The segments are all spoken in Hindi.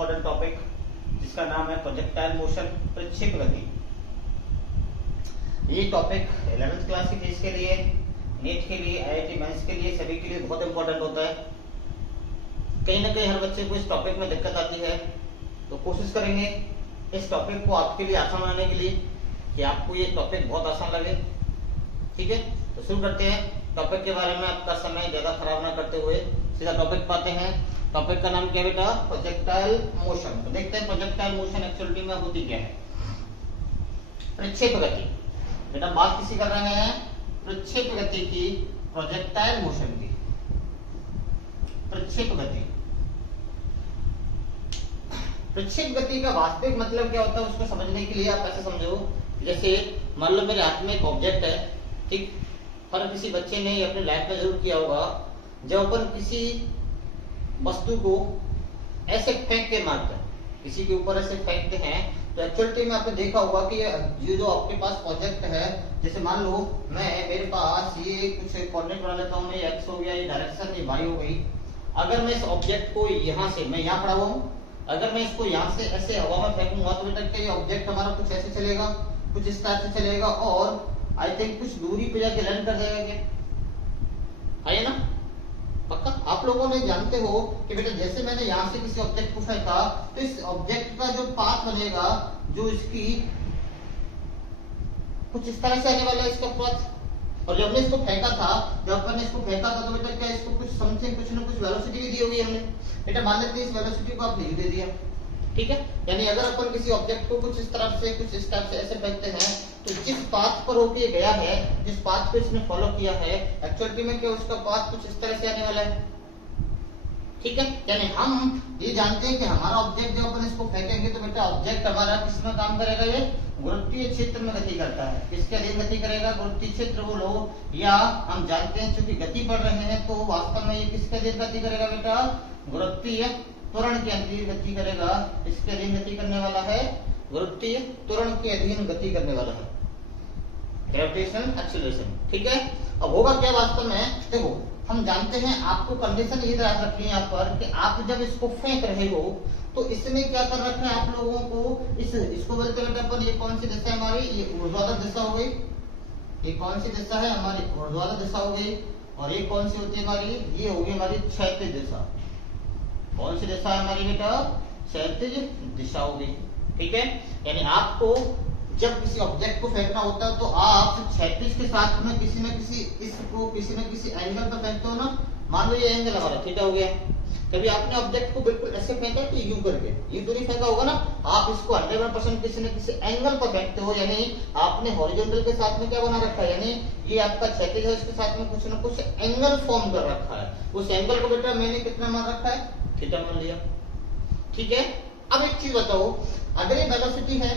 इंपॉर्टेंट टॉपिक जिसका नाम है प्रोजेक्टाइल मोशन, प्रक्षेप गति। ये टॉपिक 11th क्लास की फेज के लिए, नीट के लिए, आईआईटी मेंस के लिए, सभी के लिए बहुत इंपॉर्टेंट होता है। कहीं ना कहीं हर बच्चे को इस टॉपिक में दिक्कत आती है, तो कोशिश करेंगे इस टॉपिक को आपके लिए आसान बनाने के लिए कि आपको ये टॉपिक बहुत आसान लगे। ठीक है, तो शुरू करते हैं टॉपिक के बारे में। आपका समय ज्यादा खराब ना करते हुए सीधा टॉपिक पाते हैं। टॉपिक का नाम क्या बेटा? Projectile motion. तो देखते हैं प्रोजेक्टाइल मोशन एक्चुअली में होती क्या है। प्रक्षेप गति। बेटा बात किसी कर रहे हैं? प्रक्षेप गति की, प्रोजेक्टाइल मोशन की। प्रक्षेप गति, प्रक्षेप गति का वास्तविक मतलब क्या होता है उसको समझने के लिए आप ऐसे समझो, जैसे मान लो मेरे हाथ में एक ऑब्जेक्ट है, ठीक, पर किसी बच्चे ने अपने लाइफ में जरूर किया होगा, जब अपन किसी वस्तु को ऐसे फेंक के मारते हैं, किसी के ऊपर ऐसे फेंकते हैं, तो एक्चुअली में आपने देखा होगा कि ये जो आपके पास प्रोजेक्ट है, जैसे मान लो मेरे पास ये कुछ कोऑर्डिनेट बना लेता हूँ, मैं एक्स हो गया, ये डायरेक्शन ये वाई हो गई। अगर मैं इस ऑब्जेक्ट को यहाँ से, मैं यहाँ खड़ा हुआ हूँ, अगर मैं इसको यहाँ से ऐसे हवा में फेंकूंगा तो बेटा क्या ये ऑब्जेक्ट हमारा कुछ ऐसे चलेगा, कुछ इस टाइप से चलेगा और आई थिंक कुछ दूरी पे जाके लैंड कर जाएगा। क्या है ना? पक्का आप लोगों ने जानते हो कि बेटा जैसे मैंने यहाँ से किसी ऑब्जेक्ट को फेंका तो इस ऑब्जेक्ट का जो पाथ बनेगा, जो इसकी कुछ इस तरह से आने वाला है इसका पाथ। और जब हमने इसको फेंका था, जब अपन इसको फेंका था तो बेटा क्या इसको कुछ समथिंग कुछ ना कुछ वेलोसिटी भी दी होगी हमने। बेटा मान लेते हैं इस वेलोसिटी को आपने दे दिया, ठीक है। यानी अगर अपन किसी ऑब्जेक्ट को कुछ इस तरफ से कुछ इस टाइप से ऐसे फेंकते हैं तो जिस पाथ पर होके गया है, जिस पाथ को इसने फॉलो किया है, एक्चुअली में क्या उसका पाथ कुछ इस तरह से आने वाला है, ठीक है। यानी हम ये जानते हैं कि हमारा ऑब्जेक्ट जब अपन इसको फेंकेंगे तो बेटा ऑब्जेक्ट हमारा किस में काम करेगा? ये गुरुत्वीय क्षेत्र में गति करता है। किसके अधीन गति करेगा? गुरुत्वीय क्षेत्र बोलो, या हम जानते हैं चूंकि गति पढ़ रहे हैं तो वास्तव में ये किसके अधीन गति करेगा बेटा? गुरुत्वीय त्वरण के अधीन गति करेगा। इसके अधीन गति करने वाला है, गुरुत्वीय त्वरण के अधीन गति करने वाला है, ग्रेविटेशनल एक्सीलरेशन, ठीक है। अब होगा क्या वास्तव में? देखो हम जानते हैं, आपको कंडीशन ये याद रखनी है यहाँ पर कि आप जब इसको फेंक रहे हो तो इसमें क्या कर रखा है आप लोगों को, इसको बोलते हैं अपन, ये कौन सी दिशा है हमारी? ये ऊर्ध्वाधर दिशा हो गई। ये कौन सी दिशा है हमारी? ऊर्ध्वाधर दिशा हो गई। और ये कौन सी होती है हमारी? ये होगी हमारी क्षैतिज दिशा। कौन सी दिशा है हमारी बेटा? क्षैतिज दिशा होगी, ठीक है। यानी आपको जब किसी ऑब्जेक्ट को फेंकना होता है तो आप क्षैतिज के साथ में किसी न किसी इसको किसी न किसी एंगल पर फेंकते हो ना। मान लो ये एंगल हमारा थीटा हो गया, कभी आपने ऑब्जेक्ट को बिल्कुल ऐसे फेंका कि यूं करके, यूं तो नहीं फेंका होगा ना, आप इसको 100% किसी न किसी एंगल पर फेंकते हो। यानी आपने हॉरिजॉन्टल के साथ में क्या बना रखा है? यानी ये आपका क्षैतिज है, इसके साथ में कुछ न कुछ एंगल फॉर्म कर रखा है। उस एंगल को बेटा मैंने कितना मान रखा है? थीटा मान लिया, ठीक है। अब एक चीज बताओ, अगर ये वेलोसिटी है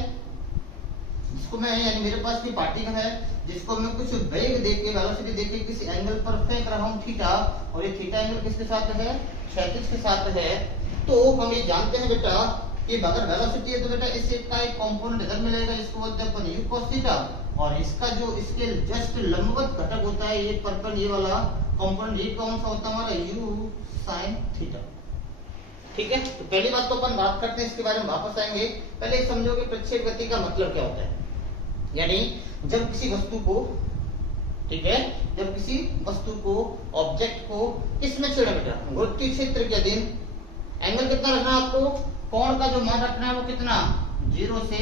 जिसको मैं, यानी मेरे पास कोई पार्टिकल है जिसको मैं कुछ वेग देके, वेलोसिटी देके किसी एंगल पर फेंक रहा हूँ थीटा, और ये थीटा एंगल किसके साथ है? क्षैतिज के साथ है। तो हम ये जानते हैं बेटा कि अगर वेलोसिटी है तो बेटा इससे का एक कंपोनेंट इधर मिलेगा जिसको बोलते हैं अपन u cos थीटा, और इसका जो इसके जस्ट लंबवत घटक होता है ये परपेंडिकुलर, ये वाला कंपोनेंट ये कौन सा होता है हमारा? u sin थीटा, ठीक है। तो पहली बात तो अपन बात करते हैं, इसके बारे में वापस आएंगे। पहले समझो कि प्रक्षेप गति का मतलब क्या होता है। यानी जब किसी वस्तु को, ठीक है, जब किसी वस्तु को, ऑब्जेक्ट को किसमें छेड़ा बेटा? गुरुत्वीय क्षेत्र के अधीन। एंगल कितना रखना है आपको? कोण का जो मान रखना है वो कितना? 0 से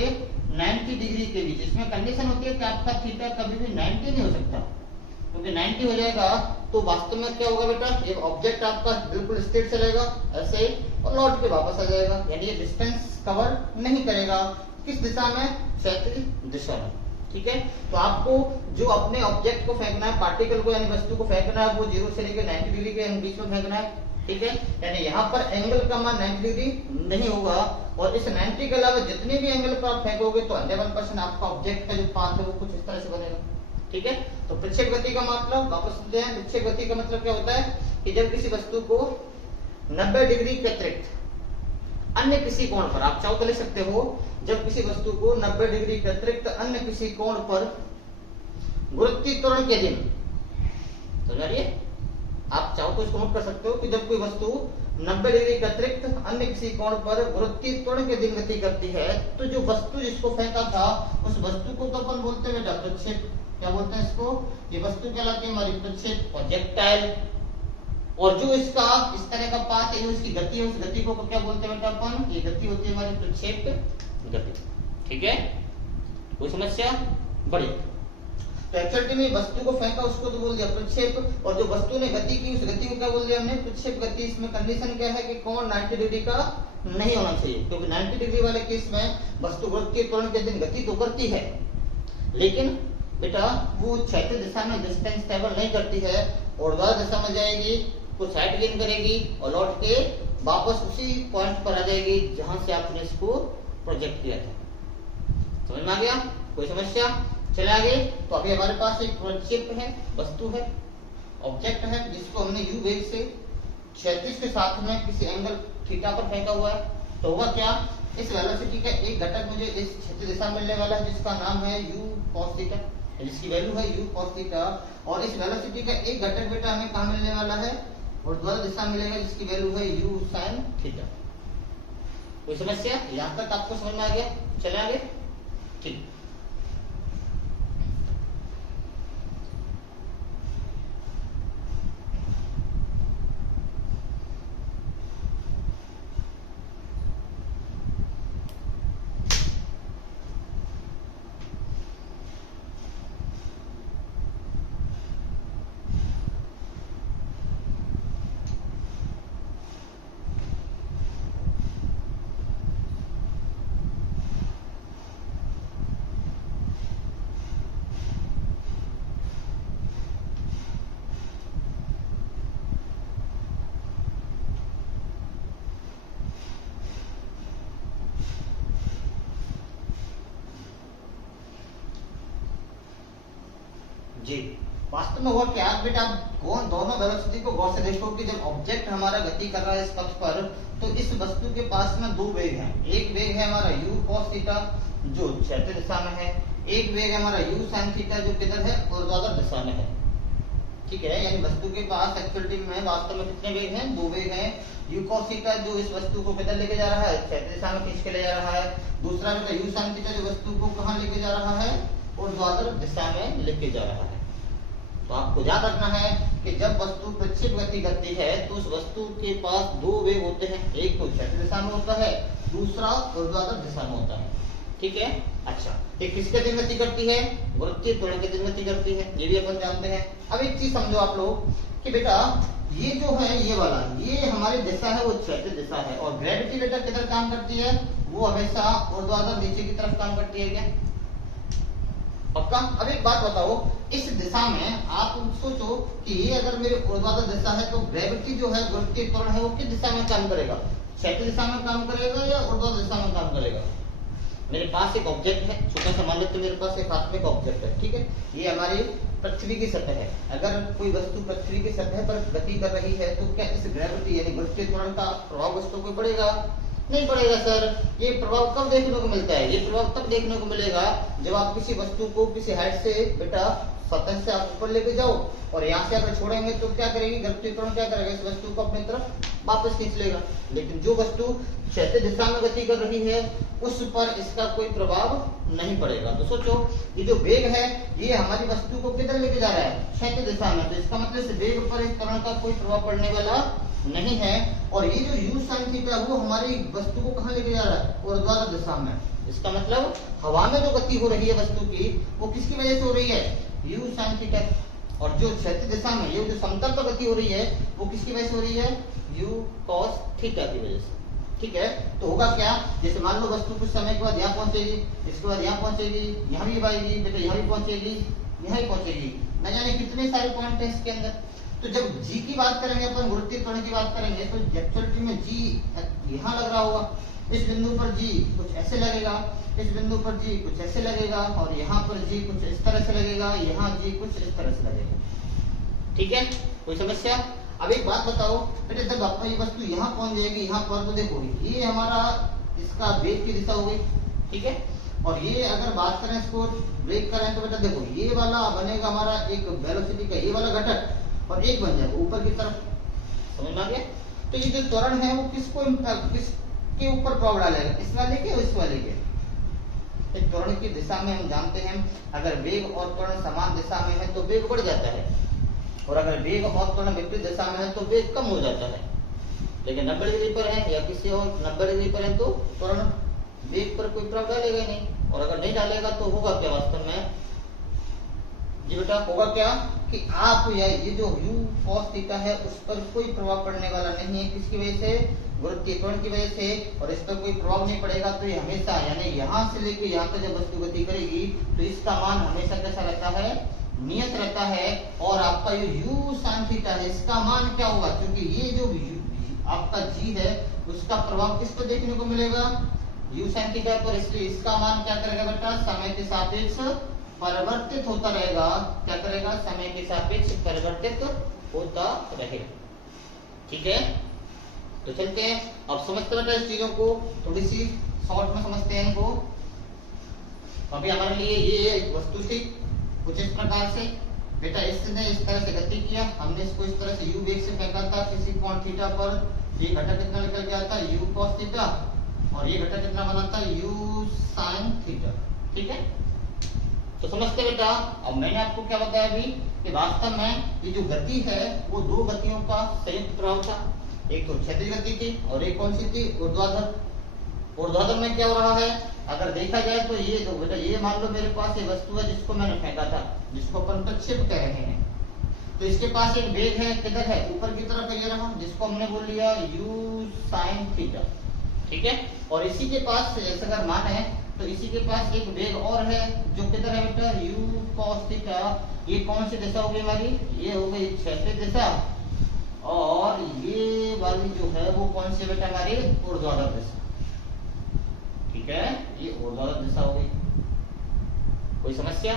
90 डिग्री के बीच। इसमें कंडीशन होती है कि आपका थीटा कभी भी 90 नहीं हो सकता, क्योंकि 90 हो जाएगा तो वास्तव में क्या होगा बेटा? ये ऑब्जेक्ट आपका बिल्कुल स्ट्रेट चलेगा ऐसे और लौट के वापस आ जाएगा, यानी ये डिस्टेंस कवर नहीं करेगा। किस दिशा में? क्षैतिज दिशा में, ठीक है। तो आपको जो अपने ऑब्जेक्ट को फेंकना है, पार्टिकल को यानी वस्तु को फेंकना है, वो 0 से लेकर 90 डिग्री के बीच में फेंकना है, ठीक है। यानी यहाँ पर एंगल का मान 90 डिग्री नहीं होगा, और इस 90 के अलावा जितने भी एंगल पर आप फेंकोगे तो 100% आपका ऑब्जेक्ट का जो पाथ है वो कुछ इस तरह से बनेगा, ठीक है। तो प्रक्षेप गति का मतलब वापस समझते हैं। प्रक्षेप गति का मतलब क्या होता है कि जब किसी वस्तु को 90 डिग्री के अतिरिक्त अन्य किसी कोण पर, आप चाहो तो ले सकते हो, जब किसी वस्तु को 90 डिग्री के अतिरिक्त अन्य किसी कोण पर गुरुत्वीय त्वरण के अधीन, समझ रही है? आप चाहो तो इसको नोट कर सकते हो कि जब कोई वस्तु 90 डिग्री के अतिरिक्त अन्य किसी कोण पर गुरुत्वीय त्वरण के दिन गति करती है, तो जो वस्तु जिसको फेंका था उस वस्तु को तो अपन बोलते हैं बेटा प्रक्षेप। क्या बोलते हैं इसको? ये वस्तु कहलाती है हमारी प्रक्षेप, प्रोजेक्टाइल। और जो इसका इस तरह का पाथ है, उसकी गति है, उस गति को क्या बोलते हैं बेटा अपन? ये गति होती है हमारी प्रक्षेप गति। ठीक है, कोई समस्या? बढ़िया। तो एक्चुअली में वस्तु को फेंका उसको तो बोल दिया प्रक्षेप, और जो वस्तु ने गति की उस गति को क्या बोल दिया हमने? प्रक्षेप गति। इसमें कंडीशन क्या है कि कोण 90 डिग्री का नहीं होना चाहिए, क्योंकि 90 डिग्री वाले केस में वस्तु गुरुत्वीय त्वरण के दिन गति तो करती है, लेकिन बेटा वो क्षैतिज दिशा में डिस्टेंस ट्रेवल नहीं करती है, ऊर्ध्वाधर दिशा में जाएगी, कुछ हाइट गेन करेगी और लौट के वापस उसी पॉइंट पर आ जाएगी जहां से आपने इसको प्रोजेक्ट किया था। समझ में आ गया? कोई समस्या? चले आगे। तो अभी हमारे पास एक प्रक्षेप है, वस्तु है, ऑब्जेक्ट है, जिसको हमने u वेग से क्षैतिज के साथ में किसी एंगल थीटा पर फेंका हुआ है। तो होगा क्या? इस वेलोसिटी का एक घटक मुझे इस क्षैतिज दिशा में मिलने वाला है, जिसका नाम है u cos थीटा, जिसकी वैल्यू है u cos थीटा। और इस वेलोसिटी का एक घटक बेटा हमें कहाँ मिलने वाला है? ऊर्ध्वाधर दिशा मिलेगा, जिसकी वैल्यू है u sin थीटा। कोई समस्या? यहाँ तक आपको समझ में आ गया? चले आगे। ठीक, जी वास्तव में हुआ क्या बेटा? कौन दोनों वेलोसिटी को गौर से देखो कि जब ऑब्जेक्ट हमारा गति कर रहा है इस पथ पर, तो इस वस्तु के पास में दो वेग हैं। एक वेग है हमारा u cos थीटा जो क्षैतिज दिशा में है, एक वेग है हमारा u sin थीटा जो किधर है? ऊर्ध्वाधर दिशा में है। ठीक है, यानी वस्तु के पास एक्चुअली में वास्तव में कितने वेग हैं? दो वेग हैं। u cos थीटा जो इस वस्तु को किधर लेके जा रहा है? क्षैतिज दिशा में खींच के ले जा रहा है। दूसरा बेटा u sin थीटा जो वस्तु को कहाँ लेके जा रहा है? ऊर्ध्वाधर दिशा में लेके जा रहा है। तो आपको याद रखना है कि जब वस्तु प्रक्षेप गति करती है तो उस वस्तु के पास दो वेग होते हैं, एक तो क्षैतिज दिशा में होता है, दूसरा ऊर्ध्वाधर दिशा में होता है। ठीक है, अच्छा, ये किसके दिन गति करती है? गुरुत्वीय त्वरण के दिन गति करती है, ये भी अपन जानते हैं। अब एक चीज समझो आप लोग कि बेटा ये जो है ये वाला, ये हमारी दिशा है वो क्षैतिज दिशा है, और ग्रेविटी बेटा किधर काम करती है? वो हमेशा ऊर्ध्वाधर नीचे की तरफ काम करती है। क्या पक्का? अब एक बात बताओ, इस दिशा में आप सोचो कि ये अगर मेरे ऊर्ध्वाधर दिशा है तो ग्रेविटी जो है गुरुत्वीय त्वरण है वो किस दिशा में काम करेगा? क्षैतिज दिशा में काम करेगा या ऊर्ध्वाधर दिशा में काम करेगा? मेरे पास एक ऑब्जेक्ट है, छोटा सा मान लेते मेरे पास एक हाथ में एक ऑब्जेक्ट है। ठीक है, ये हमारी पृथ्वी की सतह है। अगर कोई वस्तु पृथ्वी की सतह पर गति कर रही है तो क्या इस ग्रेविटी यानी गुरुत्वीय त्वरण का प्रभाव वस्तु को पड़ेगा? नहीं पड़ेगा सर। ये प्रभाव कब देखने को मिलता है? ये प्रभाव तब देखने को मिलेगा जब आप किसी वस्तु को किसी हाइट से बेटा सतह से आप ऊपर लेके जाओ और यहाँ से अगर छोड़ेंगे तो क्या करेगी? गुरुत्वीय त्वरण क्या करेगा? इस वस्तु को अपनी तरफ वापस खींच लेगा। लेकिन जो वस्तु क्षैतिज दिशा में गति कर रही है उस पर इसका कोई प्रभाव नहीं पड़ेगा। तो सोचो ये जो वेग है ये हमारी वस्तु को किधर लेके जा रहा है? क्षैतिज दिशा में। तो इसका मतलब इस वेग पर इस त्वरण का कोई प्रभाव पड़ने वाला नहीं है। और ये जो u sin थीटा वो हमारी वस्तु को कहाँ लेके जा रहा है? ऊर्ध्वाधर दिशा में। इसका मतलब हवा में जो गति हो रही है वस्तु की वो किसकी वजह से हो रही है? u sin theta. और जो क्षैतिज दिशा में ये जो समतल पर गति हो रही है वो किसकी वजह से हो रही है? u cos थीटा की वजह से। ठीक है, तो होगा क्या? जैसे मान लो वस्तु कुछ समय के बाद यहाँ पहुंचेगी, इसके बाद यहाँ पहुंचेगी, यहाँ भी आएगी बेटा, यहाँ भी पहुंचेगी, यहाँ ही पहुंचेगी, न जाने कितने सारे पॉइंट है इसके अंदर। तो जब g की बात करेंगे अपन, गुरुत्वीय त्वरण की बात करेंगे, तो एक्चुअली में g यहाँ लग रहा होगा, इस बिंदु पर g कुछ ऐसे लगेगा, इस बिंदु पर g कुछ ऐसे लगेगा, और यहाँ पर g कुछ इस तरह से लगेगा, यहाँ g कुछ इस तरह से लगेगा। ठीक है, कोई समस्या? अब एक बात बताओ बेटे, जब आपका ये वस्तु यहाँ पहुंच जाएगी यहाँ पर, तो देखो ये हमारा इसका वेग की दिशा हो गई। ठीक है, और ये अगर बात करें इसको ब्रेक करें तो बेटा देखो ये वाला बनेगा हमारा एक वेलोसिटी का ये वाला घटक, और एक बन जाएगा ऊपर की तरफ। समझ में आ गया? तो ये जो त्वरण है वो किसके ऊपर प्रभाव डालेगा, इस वाले के और इस वाले के। एक त्वरण की दिशा में हम जानते हैं अगर वेग और त्वरण समान दिशा में है तो वेग बढ़ जाता है, और अगर वेग और त्वरण विपरीत दिशा में है तो वेग कम हो जाता है। लेकिन 90 डिग्री पर है या किसी और 90 डिग्री पर है तो त्वरण वेग पर कोई प्रभाव डालेगा नहीं, और अगर नहीं डालेगा तो होगा क्या वास्तव में जी बेटा, होगा क्या कि आप या ये जो u cos थीटा है उस पर कोई प्रभाव पड़ने वाला नहीं है। किसकी वजह से, गुरुत्वीय त्वरण की वजह से, और इस पर कोई प्रभाव नहीं पड़ेगा। तो ये हमेशा यानी यहाँ से लेके यहाँ तक जब वस्तु गति करेगी तो इसका मान हमेशा कैसा रहता है, नियत रहता है। और आपका ये u sin थीटा है इसका मान क्या होगा, क्योंकि ये जो आपका g है उसका प्रभाव किस पर देखने को मिलेगा, u sin थीटा पर, इसलिए इसका मान क्या करेगा बेटा, समय के सापेक्ष परिवर्तित होता रहेगा। क्या करेगा, समय के सापेक्ष परिवर्तित होता रहेगा। ठीक है, तो चलते हैं अब समझते बेटा इस चीजों को, थोड़ी सी शॉर्ट में समझते हैं इनको। अभी हमारे लिए ये वस्तु थी कुछ इस प्रकार से बेटा, इसने इस तरह से गति किया, हमने इसको इस तरह से u वेग से फेंका था किसी कोण थीटा पर, ये घटक कितना निकल गया था u cos थीटा, और ये घटक कितना बना था u sin थीटा। ठीक है, तो समझते बेटा। अब मैंने आपको क्या बताया अभी कि वास्तव में ये जो गति है वो दो गतियों का संयुक्त प्रभाव था, एक तो क्षैतिज गति थी और एक कौन सी थी, ऊर्ध्वाधर। ऊर्ध्वाधर में क्या हो रहा है, अगर देखा जाए तो ये जो बेटा, ये मान लो मेरे पास ये वस्तु है जिसको मैंने फेंका था, जिसको अपन प्रक्षेप कह रहे हैं, तो इसके पास एक वेग है, किधर है, ऊपर की तरफ ये रहा, जिसको हमने बोल लिया u sin थीटा। ठीक है, और इसी के पास जैसे अगर मान है तो इसी के पास एक वेग और है जो किधर है बेटा, u cos थीटा। ये कौन सी दिशा होगी हमारी, ये हो गई क्षैतिज दिशा, और ये वाली जो है वो कौन सी बेटा, हमारी ऊर्ध्वाधर दिशा। ठीक है, ये ऊर्ध्वाधर दिशा हो गई। कोई समस्या?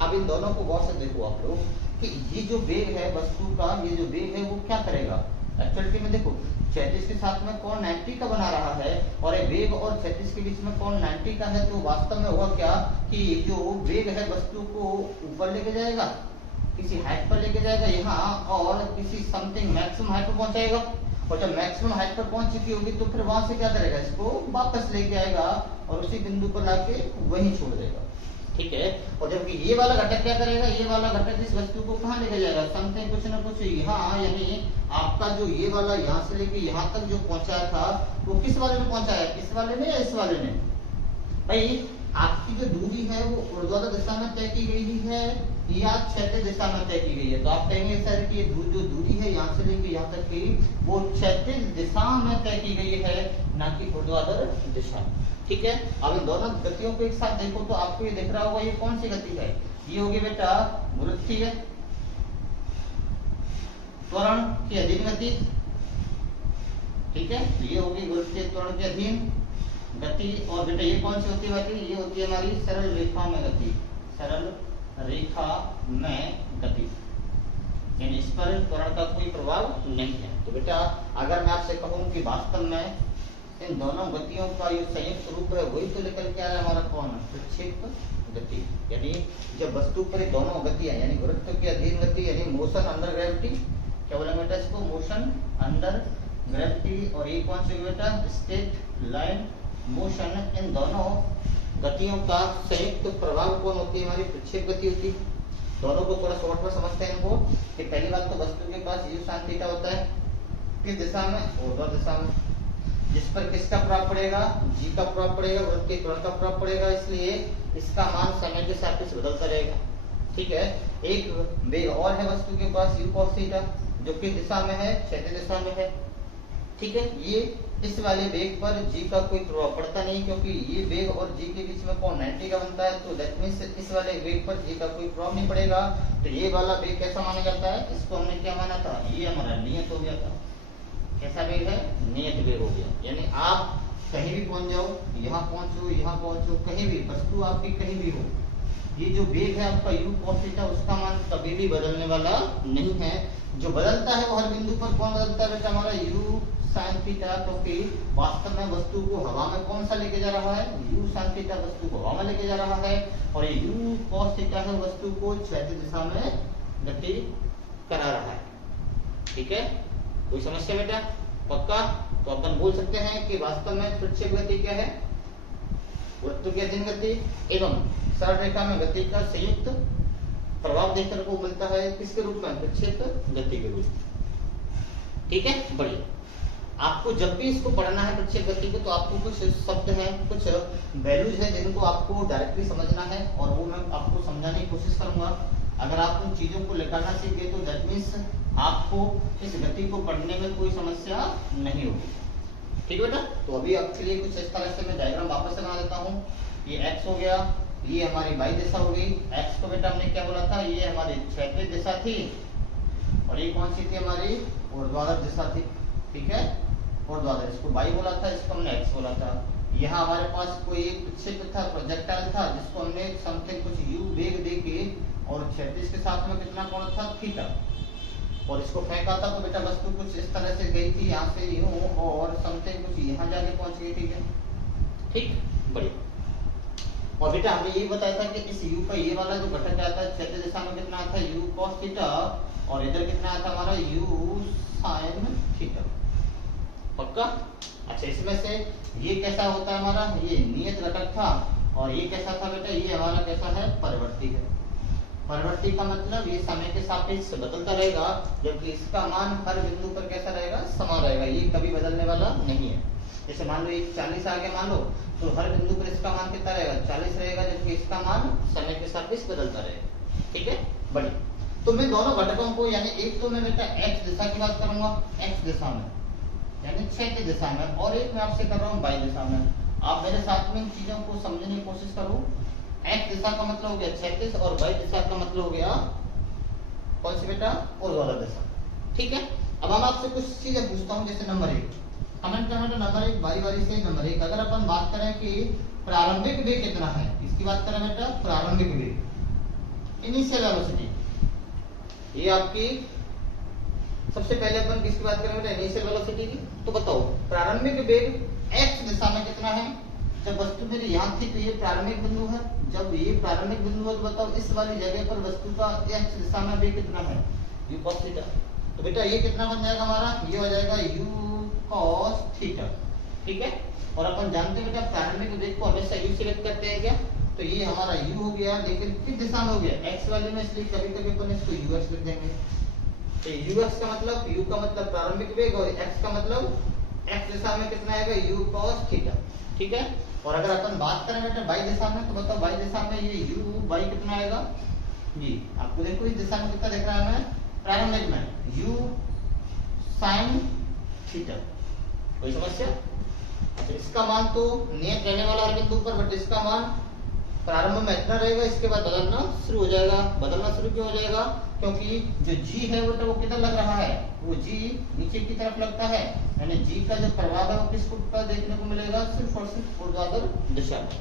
अब इन दोनों को गौर से देखो आप लोग कि ये जो वेग है वस्तु का, ये जो वेग है वो क्या करेगा एक्चुअली में, देखो क्षैतिज के साथ में कोण 90 का बना रहा है, और ये वेग और क्षैतिज के बीच में कोण 90 का है, तो वास्तव में होगा क्या कि जो वेग है वस्तु को ऊपर लेके जाएगा, किसी हाइट पर लेके जाएगा यहाँ, और किसी समथिंग मैक्सिमम हाइट पर पहुंचाएगा, और जब मैक्सिमम हाइट पर पहुंच चुकी होगी तो फिर वहां से क्या करेगा, इसको वापस लेके आएगा और उसी बिंदु पर लाके वहीं छोड़ देगा। ठीक है, और जबकि ये वाला घटक क्या करेगा, ये वाला घटक इस वस्तु को कहाँ लेके जाएगा, समथिंग कुछ ना कुछ यहाँ, यानी आपका जो ये वाला यहाँ से लेके यहाँ तक जो पहुंचाया था वो किस वाले में पहुंचाया, इस वाले में या इस वाले में। भाई आपकी जो दूरी है वो ऊर्ध्वाधर दिशा में तय की गई है या क्षैतिज दिशा में तय की गई है, तो आप कहेंगे सर कि ये जो दूरी है यहाँ से लेके यहाँ तक की वो क्षैतिज दिशा में तय की गई है, ना कि ऊर्ध्वाधर दिशा। ठीक है, अब इन दोनों गतियों को एक साथ देखो तो आपको ये दिख रहा होगा ये कौन सी गति है, ये होगी बेटा गुरुत्वीय त्वरण की अधीन गति। ठीक है, ये होगी गुरुत्वीय त्वरण के अधीन गति, और बेटा ये कौन सी होती है बाकी, ये होती है हमारी सरल रेखा में गति, सरल रेखा में गति, यानी इस पर त्वरण का कोई प्रभाव नहीं है। तो बेटा अगर मैं आपसे कहूं कि वास्तव में इन दोनों गतियों का ये संयुक्त रूप है, वही तो निकल के आया हमारा कौन, प्रक्षेप गति। यानी जब वस्तु पर दोनों गतियां यानी गुरुत्व की अधीन गति यानी मोशन अंडर ग्रेविटी, क्या बोलेंगे बेटा इसको, मोशन अंडर ग्रेविटी, और ये कौन सी बेटा, स्ट्रेट लाइन मोशन, इन दोनों गतियों का संयुक्त प्रभाव कौन होती है, हमारी प्रक्षेप गति होती है। दोनों को थोड़ा शॉर्ट में समझते हैं इनको, कि पहली बात तो वस्तु के पास u sin थीटा होता है, किस दिशा में, ऊर्ध्वाधर दिशा में, जिस पर किसका प्रभाव पड़ेगा, g का प्रभाव पड़ेगा, गुरुत्व के त्वरण का प्रभाव पड़ेगा, इसलिए इसका मान समय के सापेक्ष बदलता रहेगा। ठीक है, एक वेग और है वस्तु के पास u cos थीटा, जो कि दिशा में है, क्षैतिज दिशा में है। ठीक है, ये इस वाले वेग पर g का कोई प्रभाव पड़ता नहीं, क्योंकि ये वेग और g के बीच में कोण 90 का बनता है, तो दैट मींस इस वाले वेग पर g का कोई प्रभाव नहीं पड़ेगा। तो ये वाला वेग कैसा माना जाता है, इसको हमने क्या माना था, ये हमारा नियत हो गया था। कैसा वेग है, नियत वेग हो गया, यानी आप कहीं भी पहुंच जाओ, यहाँ पहुंचो, कहीं भी वस्तु आपकी कहीं भी हो, ये जो वेग है आपका u cos थीटा उसका मान कभी भी बदलने वाला नहीं है। जो बदलता है वो हर बिंदु पर कौन बदलता है बेटा, हमारा u sin थीटा, क्योंकि वास्तव में वस्तु को हवा में कौन सा लेके जा रहा है, u sin थीटा वस्तु को हवा में लेके जा रहा है, और ये u cos थीटा है वस्तु को क्षैतिज दिशा में गति करा रहा है। ठीक है, कोई समस्या बेटा? पक्का? तो अपन बोल सकते हैं कि वास्तव में प्रक्षेप गति क्या है? वस्तु की अधीन गति एवं सरल रेखा में गति का संयुक्त प्रभाव देखने को मिलता है किसके रूप में? प्रक्षेप गति के रूप में। ठीक है, बढ़िया। आपको जब भी इसको पढ़ना है प्रक्षेप गति को, तो आपको कुछ शब्द हैं, कुछ वैल्यूज है जिनको आपको डायरेक्टली समझना है और वो मैं आपको समझाने की कोशिश करूंगा। अगर आप उन चीजों को निकालना सीख गए तो दैट मीन्स आपको इस गति को पढ़ने में कोई समस्या नहीं होगी। ठीक है बेटा? तो अभी आपके लिए कुछ इस तरह से मैं डायग्राम वापस बना देता हूँ। ये x हो गया, ये हमारी y दिशा हो गई। x को बेटा हमने क्या बोला था? ये हमारी क्षैतिज दिशा थी और ये कौन सी थी? हमारी ऊर्ध्वाधर दिशा थी। ठीक है, ऊर्ध्वाधर, इसको y बोला था, इसको हमने x बोला था। यहाँ हमारे पास कोई एक प्रक्षेप था, प्रोजेक्टाइल था, जिसको हमने समथिंग कुछ u वेग देके और क्षैतिज के साथ में कितना कोण था? थीटा, और इसको फेंका था तो बेटा वस्तु कुछ इस तरह से गई थी, यहाँ से यूं और समथिंग कुछ यहाँ जाके पहुंच गई। ठीक है, ठीक, बढ़िया। और बेटा हमने ये बताया था कि इस u का ये वाला जो घटक आता है क्षैतिज दिशा में कितना आता है? u cos थीटा, और इधर कितना आता है हमारा? u sin theta. पक्का? अच्छा, इसमें से ये कैसा होता है हमारा? ये नियत घटक था, और ये कैसा था बेटा? ये हमारा कैसा है? परिवर्ती है। परिवर्ती का मतलब ये समय के सापेक्ष बदलता रहेगा, जबकि इसका मान हर बिंदु पर कैसा रहेगा? समान रहेगा, ये कभी बदलने वाला नहीं है। जैसे मान लो ये 40 आगे मान लो, तो हर बिंदु पर इसका मान कितना रहेगा? 40 रहेगा, जबकि इसका मान समय के सापेक्ष बदलता रहेगा। ठीक है, बढ़िया। तो मैं दोनों घटकों को, यानी एक तो मैं बेटा x दिशा की बात करूंगा, x दिशा में यानी क्षैतिज दिशा में, और एक मैं आपसे कर रहा हूँ y दिशा में। आप मेरे साथ में इन चीजों को समझने की कोशिश करो। x दिशा का मतलब हो गया क्षैतिज, और y दिशा का मतलब हो गया कौन सी बेटा? ऊर्ध्वाधर दिशा। ठीक है, अब हम आपसे कुछ चीजें पूछता हूँ, जैसे नंबर 1 कमेंट करना। तो नंबर 1 बारी बारी से। नंबर 1, अगर अपन बात करें कि प्रारंभिक वेग कितना है, इसकी बात करें बेटा, प्रारंभिक वेग, इनिशियल वेलोसिटी, ये आपकी सबसे पहले अपन किसकी बात करें बेटा? इनिशियल वेलोसिटी की। तो बताओ प्रारंभिक वेग x दिशा में कितना है? जब वस्तु मेरी यहाँ थी तो ये प्रारंभिक बिंदु है, जब ये प्रारंभिक बिंदु है तो बताओ इस वाली जगह पर वस्तु का x दिशा में वेग कितना है? u cos theta. तो बेटा ये कितना बन जाएगा हमारा? ये हो जाएगा u cos थीटा। ठीक है, और अपन जानते हैं बेटा प्रारंभिक वेग को हमेशा u से व्यक्त करते हैं क्या? तो ये हमारा u हो गया, लेकिन किस दिशा में हो गया? x वाली में, इसलिए कभी कभी अपन इसको ux लिख देंगे। तो ux का मतलब, u का मतलब प्रारंभिक वेग, और x का मतलब x दिशा में कितना आएगा? u cos theta. ठीक है, और अगर अपन बात करें बेटा y दिशा में, तो बताओ y दिशा में ये u y कितना आएगा? जी आपको देखो इस दिशा में कितना दिख रहा है हमें? प्रारंभिक में u sin थीटा। कोई समस्या? अच्छा, इसका मान तो नियत रहने वाला हर बिंदु पर, बट इसका मान प्रारंभ में इतना रहेगा, इसके बाद बदलना शुरू हो जाएगा। बदलना शुरू क्यों हो जाएगा? क्योंकि जो g है बेटा वो किधर लग रहा है? वो g नीचे की तरफ लगता है, यानी g का जो प्रभाव है वो किस पर देखने को मिलेगा? सिर्फ और सिर्फ ऊर्ध्वाधर दिशा में।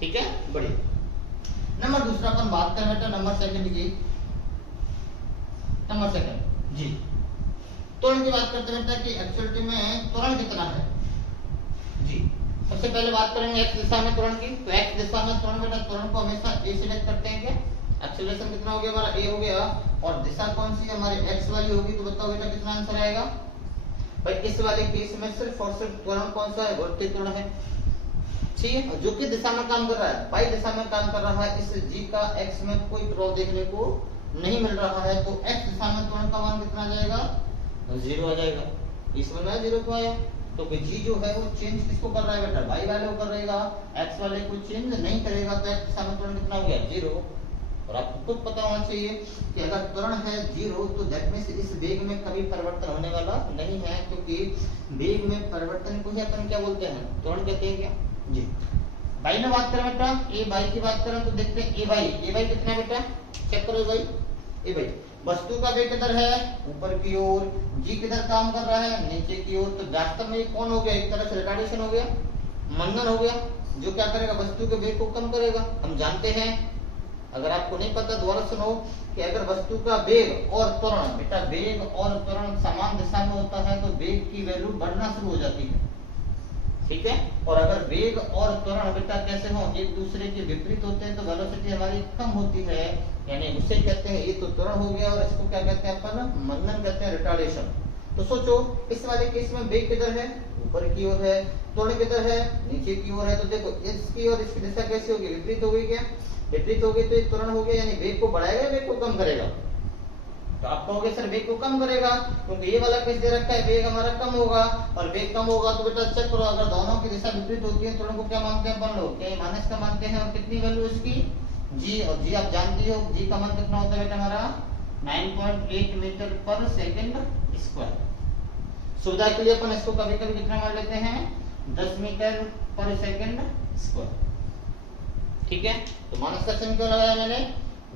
ठीक है, बढ़िया। नंबर दूसरा अपन बात करें बेटा नंबर सेकंड की। नंबर सेकंड जी, त्वरण की बात करते हैं बेटा कि एक्चुअलिटी में त्वरण कितना है? जी सबसे पहले बात करेंगे x दिशा में त्वरण की। तो x दिशा में त्वरण बेटा, त्वरण को हमेशा a से व्यक्त करते हैं क्या? एक्सेलरेशन कितना हो गया हमारा? a हो गया, और दिशा कौन सी है हमारी? x वाली होगी। तो बताओ बेटा कितना आंसर आएगा? भाई इस वाले केस में सिर्फ और सिर्फ त्वरण कौन सा है? वर्ती त्वरण है। ठीक है, जो कि दिशा में काम कर रहा है, y दिशा में काम कर रहा है, इस g का x में कोई प्रभाव देखने को नहीं मिल रहा है, तो x दिशा में त्वरण का मान कितना आ जाएगा? 0 आ जाएगा। इसमें 0 क्यों आया? तो g जो है वो चेंज किसको कर रहा है बेटा? y वाले को कर रहेगा, x वाले को चेंज नहीं करेगा, तो x दिशा में त्वरण कितना हो गया? 0। और आपको खुद पता होना चाहिए कि अगर त्वरण है 0 तो दैट मींस इस वेग में कभी परिवर्तन होने वाला नहीं है, क्योंकि वेग में परिवर्तन को ही अपन क्या बोलते हैं? त्वरण कहते हैं क्या? जी y में बात करें बेटा, a y की बात करें तो देखते हैं a y कितना है बेटा? चेक करो a y वस्तु का वेग किधर है? ऊपर की ओर। g किधर काम कर रहा है? नीचे की ओर। तो वास्तव में कौन हो गया? एक तरह से रिटार्डेशन हो गया, मंदन हो गया, जो क्या करेगा? वस्तु के वेग को कम करेगा। हम जानते हैं, अगर आपको नहीं पता दोबारा सुनो, कि अगर वस्तु का वेग और त्वरण, बेटा वेग और त्वरण समान दिशा में होता है तो वेग की वैल्यू बढ़ना शुरू हो जाती है। ठीक है, और अगर वेग और त्वरण बेटा कैसे हो? एक दूसरे के विपरीत होते हैं तो वेलोसिटी हमारी कम होती है, यानी उसे कहते हैं, ये तो त्वरण हो गया और इसको क्या कहते हैं अपन? मंदन कहते हैं, रिटार्डेशन। तो सोचो इस वाले केस में वेग किधर है, ऊपर की ओर है, त्वरण किधर है, नीचे की ओर है। तो देखो इसकी और इसकी दिशा कैसी होगी, विपरीत हो गई क्या, विपरीत हो गई तो ये त्वरण हो गया, यानी वेग को बढ़ाएगा वेग को कम करेगा। तो आप कहोगे सर वेग को कम करेगा, क्योंकि ये वाला केस दे रखा है वेग हमारा कम होगा, और वेग कम होगा तो बेटा चेक करो अगर दोनों की दिशा विपरीत होती है त्वरण को क्या मानते हैं अपन लोग, क्या माइनस का मानते हैं, और कितनी वैल्यू इसकी जी, और जी आप जानती हो जी का मान कितना होता है बेटा हमारा 9.8 मीटर पर सेकंड स्क्वायर। सुविधा के लिए अपन इसको कभी कभी कितना मान लेते हैं 10 मीटर पर सेकंड स्क्वायर। ठीक है, तो माइनस का चिन्ह क्यों लगाया मैंने,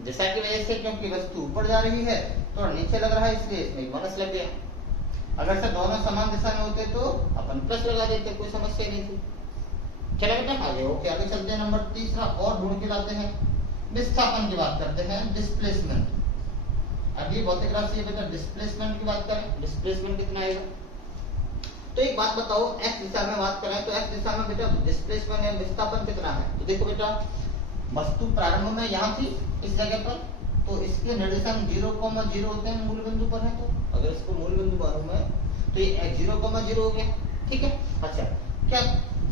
दिशा की वजह से, क्योंकि वस्तु ऊपर जा रही है तो नीचे लग रहा है इसलिए इसमें माइनस लग गया। अगर से दोनों समान दिशा में होते तो अपन प्लस लगा देते, कोई समस्या नहीं थी। चलो बेटा आगे ओके आगे चलते हैं, नंबर तीसरा और ढूंढ के लाते हैं, विस्थापन की बात करते हैं, डिस्प्लेसमेंट। अभी भौतिक राशि बेटा डिस्प्लेसमेंट की बात करें, डिस्प्लेसमेंट कितना आएगा। तो एक बात बताओ x दिशा में बात करें तो x दिशा में बेटा डिस्प्लेसमेंट या विस्थापन कितना है। तो देखो बेटा वस्तु प्रारंभ में यहाँ थी इस जगह पर, तो इसके निर्देशांक 0,0 होते हैं मूल बिंदु पर है, तो अगर इसको मूल बिंदु मालूम है तो ये 0,0 हो गया। ठीक है, अच्छा क्या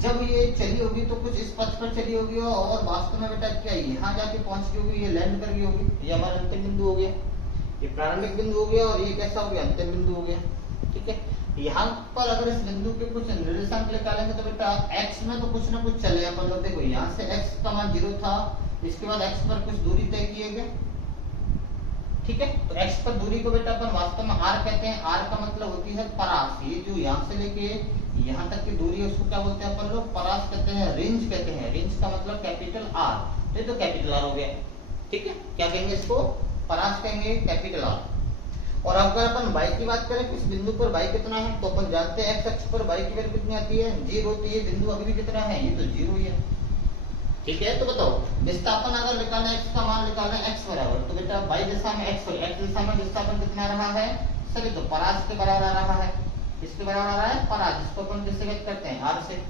जब ये चली होगी तो कुछ इस पथ पर चली होगी और वास्तव में बेटा क्या यहाँ जाके पहुंच गई होगी, ये लैंड कर गई होगी, ये हमारा अंतिम बिंदु हो गया, ये प्रारंभिक बिंदु हो गया और ये कैसा हो गया अंतिम बिंदु हो गया। ठीक है, यहाँ पर अगर इस बिंदु के कुछ निर्देशांक निकालेंगे तो बेटा x में तो कुछ ना कुछ चले अपन लोग, देखो यहाँ से x का मान 0 था, इसके बाद x पर कुछ दूरी तय किए गए। ठीक है, तो x पर दूरी को बेटा अपन वास्तव में r कहते हैं, r का मतलब होती है परास, ये जो यहाँ से लेके यहाँ तक की दूरी है उसको क्या बोलते हैं अपन लोग, परास कहते हैं, रेंज कहते हैं, रेंज का मतलब कैपिटल R, तो ये तो कैपिटल R हो गया। ठीक है, क्या कहेंगे इसको, परास कहेंगे, कैपिटल R। और अगर अपन y की बात करें किस बिंदु पर y कितना है, तो अपन जानते हैं x अक्ष पर y की वैल्यू कितनी आती है 0, तो ये बिंदु अभी भी कितना है, ये तो 0 ही है। ठीक है, तो बताओ विस्थापन अगर निकालें x का मान निकालें x बराबर, तो बेटा y दिशा में x दिशा में विस्थापन कितना रहा है सर, ये तो परास के बराबर आ रहा है, इसके बराबर आ रहा है परास, इसको अपन किससे व्यक्त करते हैं r से।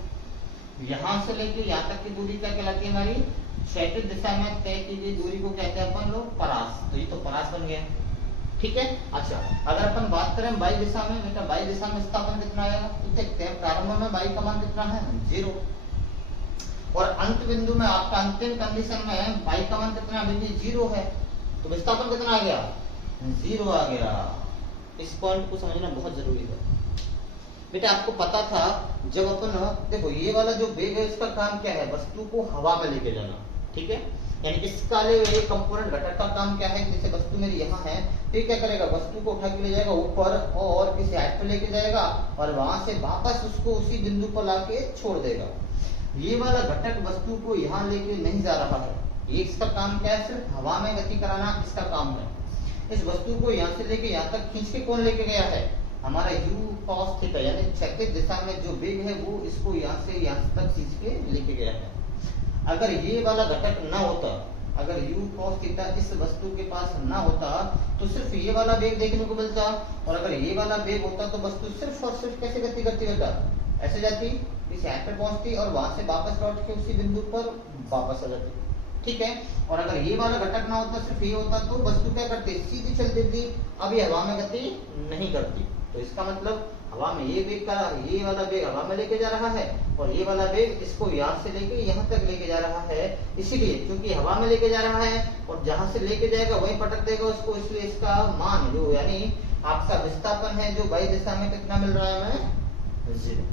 यहाँ से लेके यहाँ तक की दूरी क्या कहलाती है हमारी, क्षैतिज दिशा में तय की गई दूरी को कहते हैं अपन लोग परास, तो ये तो परास बन गया। ठीक है, अच्छा अगर अपन बात करें y दिशा में, बेटा y दिशा में विस्थापन कितना आएगा, तो देखते हैं प्रारंभ में y का मान कितना है 0, और अंत बिंदु में आपका अंतिम कंडीशन में y का मान कितना है 0 है, तो विस्थापन कितना आ गया 0 आ गया। इस पॉइंट को समझना बहुत जरूरी है बेटा। आपको पता था जब अपन देखो ये वाला जो वेग है इसका काम क्या है, वस्तु को हवा में लेके जाना। ठीक है, यानी इसका ये कंपोनेंट घटक का काम क्या है, जैसे वस्तु मेरी यहाँ है, तो क्या करेगा वस्तु को उठा के ले जाएगा ऊपर और किसी हाइट पे लेके जाएगा और वहां से वापस उसको उसी बिंदु पर लाके छोड़ देगा। ये वाला घटक वस्तु को यहाँ लेके नहीं जा रहा है, ये इसका काम क्या है, सिर्फ हवा में गति कराना इसका काम है। इस वस्तु को यहाँ से लेके यहाँ तक खींच के कौन लेके गया है, हमारा u cos थीटा, यानी क्षैतिज दिशा में जो वेग है वो इसको यहाँ से यहाँ तक खींच के लेके गया है। अगर ये वाला घटक ना होता, अगर u cos थीटा इस वस्तु के पास ना होता तो सिर्फ ये वाला वेग देखने को मिलता, और अगर ये वाला वेग होता तो वस्तु सिर्फ और सिर्फ कैसे गति करती बेटा, ऐसे जाती, इस यहाँ पे पहुंचती और वहां से वापस लौट के उसी बिंदु पर वापस आ जाती। ठीक है, और अगर ये वाला घटक ना होता, सिर्फ ये होता, तो वस्तु क्या करती, सीधी चलती थी, अब ये हवा में गति नहीं करती। तो इसका मतलब हवा में ये वेग का, ये वाला वेग हवा में लेके जा रहा है और ये वाला वेग इसको यहाँ से लेके यहाँ तक लेके जा रहा है, इसीलिए क्योंकि हवा में लेके जा रहा है और जहां से लेके जाएगा वहीं पटक देगा उसको, इसलिए इसका मान जो यानी आपका विस्थापन है जो y दिशा में कितना मिल रहा है हमें 0।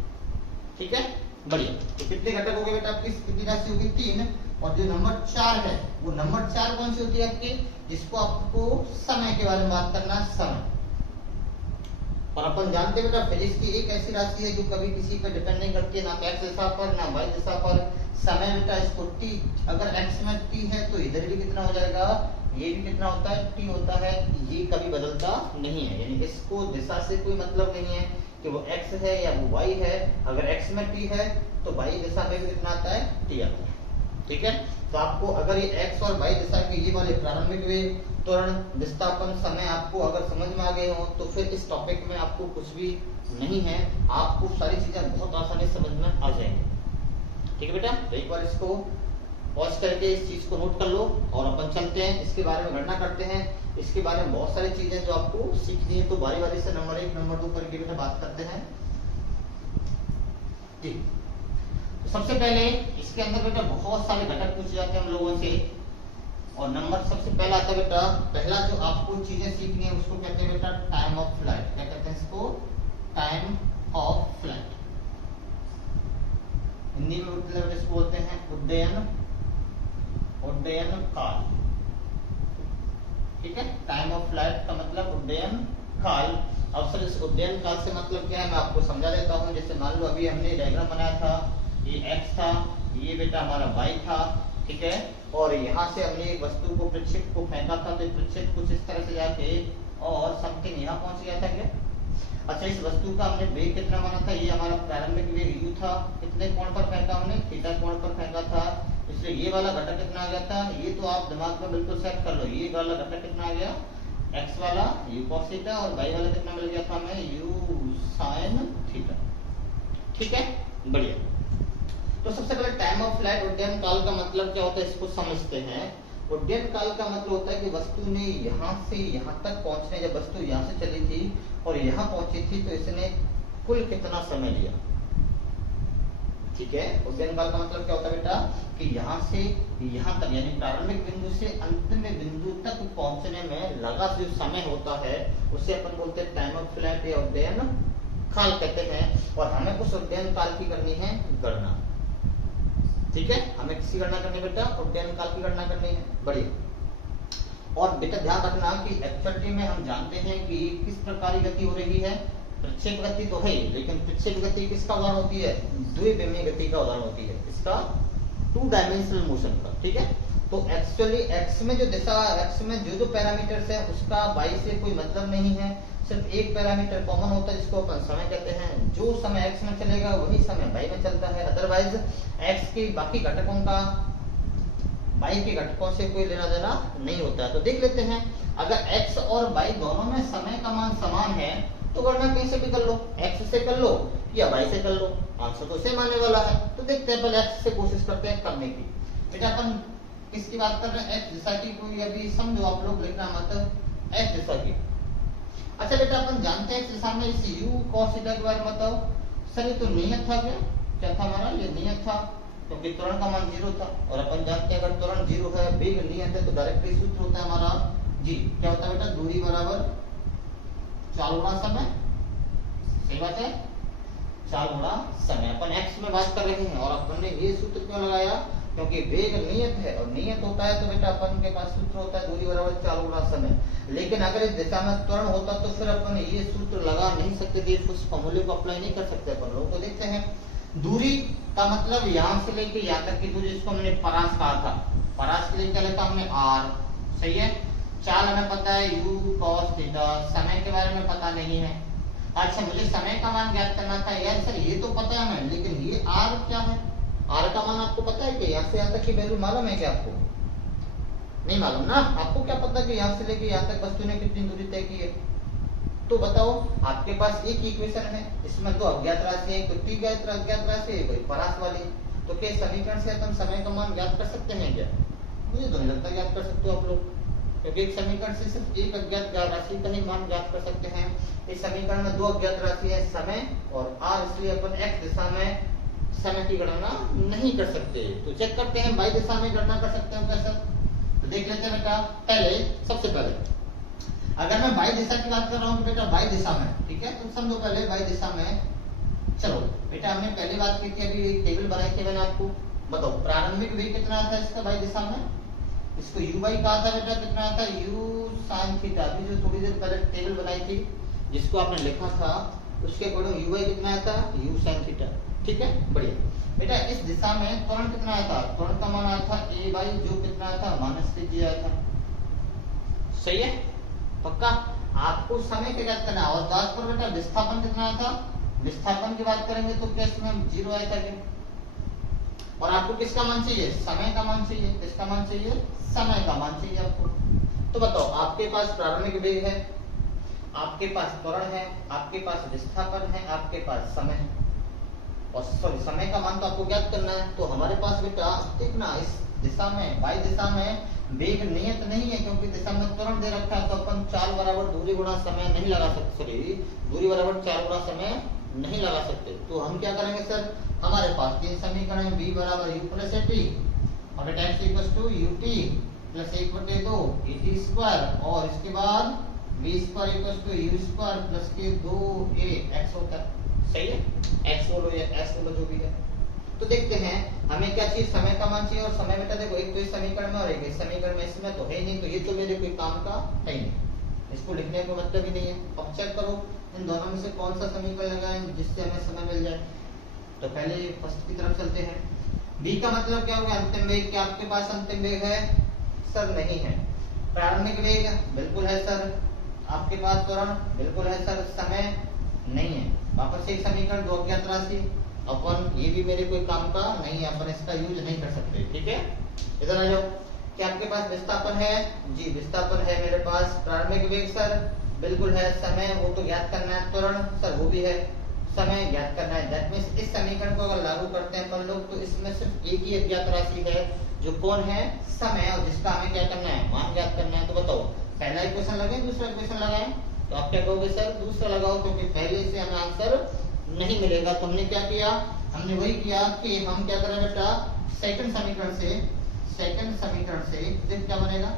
ठीक है, बढ़िया। तो कितने घटक हो गए बेटा आपकी, कितनी राशि होगी 3, और जो नंबर 4 है वो नंबर 4 कौन सी होती है आपकी, जिसको आपको समय के बारे में बात करना, समय। और अपन जानते हैं बेटा फिजिक्स की एक ऐसी राशि है जो कभी किसी पर डिपेंड नहीं करती है, ना x दिशा पर ना y दिशा पर। समय बेटा इसको t, अगर x में t है तो इधर भी कितना हो जाएगा, ये भी कितना होता है t होता है, ये कभी बदलता नहीं है, यानी इसको दिशा से कोई मतलब नहीं है कि वो x है या वो y है। अगर x में t है तो y दिशा में भी कितना आता है, t आता है। ठीक है, तो आपको अगर ये x और y दिशा के ये वाले प्रारंभिक वेग, त्वरण, विस्थापन, समय आपको अगर समझ में आ गए हो तो फिर इस टॉपिक में आपको कुछ भी नहीं है, आपको सारी चीजें बहुत आसानी से समझ में आ जाएंगी। ठीक है बेटा, तो एक बार इसको पॉज करके इस चीज को नोट कर लो और अपन चलते हैं इसके बारे में गणना करते हैं। इसके बारे में बहुत सारी चीजें जो आपको सीखनी है, तो बारी बारी से नंबर 1 नंबर 2 करके बेटा बात करते हैं। ठीक, तो सबसे पहले इसके अंदर बेटा बहुत सारे घटक पूछे जाते हैं हम लोगों से, और नंबर सबसे पहला आता है बेटा, पहला जो आपको चीजें सीखनी है उसको कहते हैं बेटा टाइम ऑफ फ्लाइट। क्या कहते हैं इसको? Time of flight. हिंदी में मतलब इसको बोलते हैं उड्डयन काल। ठीक है, टाइम ऑफ फ्लाइट का मतलब उड्डयन काल। अब सर इस उड्डयन काल से मतलब क्या है, मैं आपको समझा देता हूँ। जैसे मान लो अभी हमने डायग्राम बनाया था, ये x था, ये बेटा हमारा y था, ठीक है, और यहाँ से हमने एक वस्तु को प्रक्षेप को फेंका था, तो प्रक्षेप कुछ इस तरह से जाके और समथिंग यहाँ पहुंच गया था क्या? अच्छा, इस वस्तु का हमने वेग कितना माना था? ये हमारा प्रारंभिक वेग u था। कितने कोण पर फेंका हमने? थीटा कोण पर फेंका था, इसलिए ये वाला घटक कितना आ गया था? ये तो आप दिमाग में बिल्कुल सेट कर लो, ये वाला घटक कितना आ गया? x वाला u cos थीटा, और y वाला कितना मिल गया था हमें? u sin theta. ठीक है, बढ़िया। तो सबसे पहले टाइम ऑफ फ्लाइट उड्डयन काल का मतलब क्या होता है इसको समझते हैं। उड्डयन काल का मतलब होता है कि वस्तु ने यहाँ से यहाँ तक पहुंचने, जब वस्तु यहाँ से चली थी और यहाँ पहुंची थी, तो इसने कुल कितना समय लिया। ठीक है, उड्डयन काल का मतलब क्या होता है बेटा कि यहाँ से यहाँ तक, यानी प्रारंभिक बिंदु से अंतिम बिंदु तक पहुंचने में लगा जो समय होता है उसे अपन बोलते हैं टाइम ऑफ फ्लाइट या उड्डयन काल कहते हैं। और हमें उस उड्डयन काल की करनी है गणना। ठीक है, हमें किसकी गणना करनी है बेटा? उड्डयन काल की गणना करनी है। बढ़िया। और बेटा ध्यान रखना कि एक्चुअली में हम जानते हैं कि किस प्रकार की गति हो रही है। प्रक्षेप गति तो है, लेकिन प्रक्षेप गति किसका उदाहरण होती है? द्विविमीय गति का उदाहरण होती है, इसका 2 डायमेंशनल मोशन का। ठीक है, तो एक्चुअली एक्स में जो दिशा, एक्स में जो पैरामीटर्स है उसका वाई से कोई मतलब नहीं है। सिर्फ एक पैरामीटर कॉमन होता है जिसको अपन समय कहते हैं। जो समय x में चलेगा वही समय y में चलता है, अदरवाइज x के बाकी घटकों का y के घटकों से कोई लेना देना नहीं होता है। तो देख लेते हैं, अगर x और y दोनों में समय का मान समान है तो गणना कहीं से भी कर लो, x से कर लो या y से कर लो, आंसर तो सेम आने वाला है। तो देखते हैं, पहले x से कोशिश करते हैं करने की। बेटा अपन किसकी बात कर रहे हैं? x दिशा की। कोई अभी समझो आप लोग, लिखना मतलब x दिशा की। अच्छा बेटा अपन जानते हैं इस दिशा में इस u cos थीटा के बारे में बताओ। सर ये तो नियत था क्या? क्या था हमारा? ये नियत था, क्योंकि त्वरण का मान 0 था, और अपन जानते हैं अगर त्वरण 0 है, वेग नियत है, तो डायरेक्टली सूत्र होता है हमारा g। क्या होता है बेटा? दूरी बराबर चाल गुणा समय। सही बात है, चाल गुणा समय। अपन x में बात कर रहे हैं और अपन ने ये सूत्र क्यों लगाया? क्योंकि वेग नियत है, और नियत होता है तो बेटा अपन के पास सूत्र होता है दूरी बराबर चाल गुणा समय। लेकिन अगर इस दिशा में त्वरण होता तो फिर अपन ये सूत्र लगा नहीं सकते थे, उस फॉर्मूले को अप्लाई नहीं कर सकते अपन लोग। तो देखते हैं, दूरी का मतलब यहाँ से लेके यहाँ तक की दूरी, जिसको हमने परास कहा था। परास के लिए क्या लिखा हमने? r। सही है। चाल हमें पता है u cos थीटा, समय के बारे में पता नहीं है। अच्छा, मुझे समय का मान ज्ञात करना था। यार सर ये तो पता है हमें, लेकिन ये r क्या है? r का मान आपको पता है कि यहाँ से यहाँ तक की वैल्यू मालूम है क्या आपको? नहीं मालूम ना। आपको क्या पता कि यहाँ से लेके यहाँ तक वस्तु ने कितनी दूरी तय की है? तो बताओ, आपके पास एक इक्वेशन है, इसमें 2 अज्ञात राशि है, कोई t अज्ञात राशि है, कोई परास वाली। तो क्या समीकरण से अपन समय का मान ज्ञात कर सकते हैं क्या? मुझे तो नहीं लगता ज्ञात कर सकते हो आप लोग, क्योंकि एक समीकरण से सिर्फ एक अज्ञात राशि का ही मान ज्ञात कर सकते हैं। इस समीकरण में 2 अज्ञात राशि है, समय और r, इसलिए अपन x दिशा में समय की गणना नहीं कर सकते। तो चेक करते हैं y दिशा में गणना कर सकते हैं कैसे? तो देख लेते हैं बेटा। पहले सबसे पहले अगर मैं y दिशा की बात कर रहा हूँ बेटा, y दिशा में, ठीक है, तो समझो पहले y दिशा में। चलो बेटा हमने पहले बात की थी, अभी टेबल बनाई थी मैंने आपको। बताओ प्रारंभिक वेग कितना था इसका y दिशा में? इसको uy कहा था बेटा, कितना था? u sin theta. अभी जो थोड़ी देर पहले टेबल बनाई थी जिसको आपने लिखा था, उसके अकॉर्डिंग uy कितना आया था? u sin theta. ठीक है, बढ़िया। बेटा इस दिशा में त्वरण कितना आया था? त्वरण का मान आया था a बाई, जो कितना आया था? -3g आया था। सही है, पक्का। आपको समय के ज्ञात करना है। और दास पर बेटा विस्थापन कितना आया था? विस्थापन की बात करेंगे तो क्या इसमें 0 आया था क्या? और आपको किसका मान चाहिए? समय का मान चाहिए। किसका मान चाहिए? समय का मान चाहिए आपको। तो बताओ, आपके पास प्रारंभिक वेग है, आपके पास त्वरण है, आपके पास विस्थापन है, आपके पास समय है, और सॉरी समय का मान तो आपको ज्ञात करना है। तो हमारे पास बेटा देखना, इस दिशा में, बाई दिशा में वेग नियत नहीं है क्योंकि दिशा में त्वरण दे रखा है, तो अपन चाल बराबर दूरी गुणा समय नहीं लगा सकते, सॉरी दूरी बराबर चाल गुणा समय नहीं लगा सकते। तो हम क्या करेंगे सर, हमारे पास तीन समीकरण है, b बराबर u प्लस at और x equal to ut plus 1/2 at square और इसके बाद v square equal to u square plus के 2a x होता है। सही है, x बोलो या s बोलो जो भी है। तो देखते हैं हमें क्या चाहिए, समय का मान चाहिए और समय बेटा देखो एक तो इस समीकरण में और एक इस समीकरण में, इसमें तो है नहीं, तो ये तो मेरे कोई काम का है ही नहीं, इसको लिखने का मतलब ही नहीं है। अब चेक करो इन दोनों में से कौन सा समीकरण लगाएं जिससे हमें समय मिल जाए। तो पहले फर्स्ट की तरफ चलते हैं। b का मतलब क्या होगा, अंतिम वेग। क्या आपके पास अंतिम वेग है सर? नहीं है। प्रारंभिक वेग बिल्कुल है सर। आपके पास त्वरण बिल्कुल है सर। समय नहीं है। वापस एक समीकरण, दो अज्ञात राशि, अपन ये भी मेरे कोई काम का नहीं है, अपन इसका यूज नहीं कर सकते। ठीक है, इधर आ जाओ। क्या आपके पास विस्थापन है? जी विस्थापन है मेरे पास। प्रारंभिक वेग सर बिल्कुल है। समय वो तो ज्ञात करना है। त्वरण सर वो भी है। समय ज्ञात करना है। दैट मींस इस समीकरण को अगर लागू करते हैं अपन लोग तो इसमें सिर्फ एक ही अज्ञात राशि है जो कौन है? समय, और जिसका हमें क्या करना है? मान ज्ञात करना है। तो बताओ पहला इक्वेशन लगाए दूसरा इक्वेशन लगाए? तो आप क्या कहोगे सर? दूसरा लगाओ, क्योंकि पहले से हमें आंसर नहीं मिलेगा। तो हमने क्या किया? हमने वही किया कि हम क्या करें बेटा, सेकंड समीकरण से देख क्या बनेगा,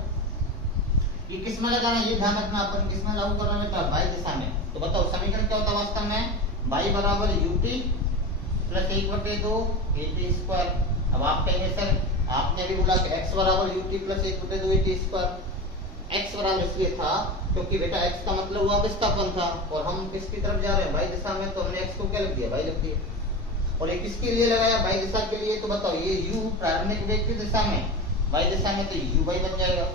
ये किस में लगाना है ये ध्यान रखना, अपन किस में लागू कर रहे हैं बेटा? बाई दिशा में। तो बताओ समीकरण क्या होता है वास्तव में? बाई बराबर ut प्लस 1/2 at स्क्वायर। अब आप कहेंगे सर आपने अभी बोला कि x बराबर ut plus 1/2 at square. x बराबर इसलिए था क्योंकि बेटा x का मतलब हुआ विस्थापन था और हम किसकी तरफ जा रहे हैं? बाई दिशा में, तो हमने x को क्या लिख दिया? बाई लिख दिया। और ये किसके लिए लगाया? बाई दिशा के लिए। तो बताओ ये u प्रारंभिक वेग की दिशा में, बाई दिशा में, तो u बाई बन जाएगा।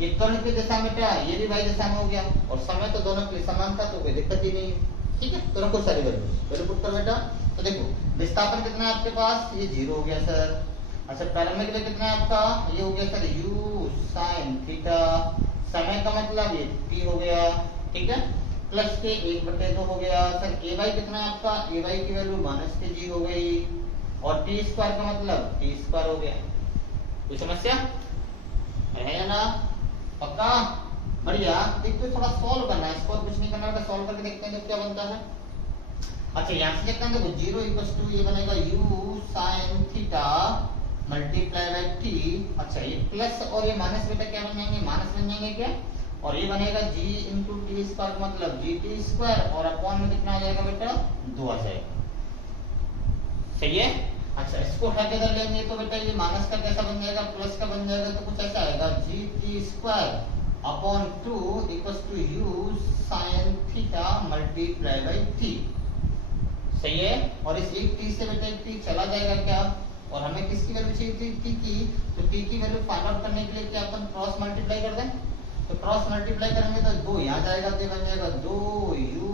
ये त्वरण की दिशा में क्या? ये भी बाई दिशा में हो गया और समय तो दोनों के लिए समान था, तो कोई दिक्कत ही नहीं है। ठीक है, तो रखो सारी वैल्यू पुट बेटा। तो देखो विस्थापन कितना है आपके पास? ये 0 हो गया सर। अच्छा प्रारंभिक वेग कितना है आपका? ये हो गया सर u sin थीटा। समय का मतलब ये t हो गया। ठीक है, प्लस के 1/2 हो गया सर। ए वाई कितना है आपका? ए वाई की वैल्यू माइनस के g हो गई और टी स्क्वायर का मतलब टी स्क्वायर हो गया। कोई समस्या है या ना? पक्का? बढ़िया। देखो थोड़ा सॉल्व करना है इसको, कुछ नहीं करना है, सॉल्व करके देखते हैं तो क्या बनता है। अच्छा यहाँ से देखते हैं, देखो 0 इक्वल्स टू ये बनेगा u sin theta multiply by t। अच्छा ये प्लस और ये माइनस बेटा क्या बन जाएंगे? माइनस बन जाएंगे क्या? और ये बनेगा g इंटू टी स्क्वायर मतलब gt स्क्वायर और अपॉन में कितना आ जाएगा बेटा? 2 आ जाएगा। सही है। अच्छा इसको हटा के इधर लेंगे तो बेटा ये माइनस का कैसा बन जाएगा? प्लस का बन जाएगा। तो कुछ ऐसा आएगा gt square upon 2 equals to u sin theta multiply by t। सही है। और इस एक t से बेटा एक t चला जाएगा क्या? और हमें किसकी वैल्यू चाहिए थी? t की। तो t की वैल्यू फाइंड आउट करने के लिए क्या अपन क्रॉस मल्टीप्लाई कर दें? तो क्रॉस मल्टीप्लाई करेंगे तो 2 यहाँ जाएगा तो बन जाएगा 2u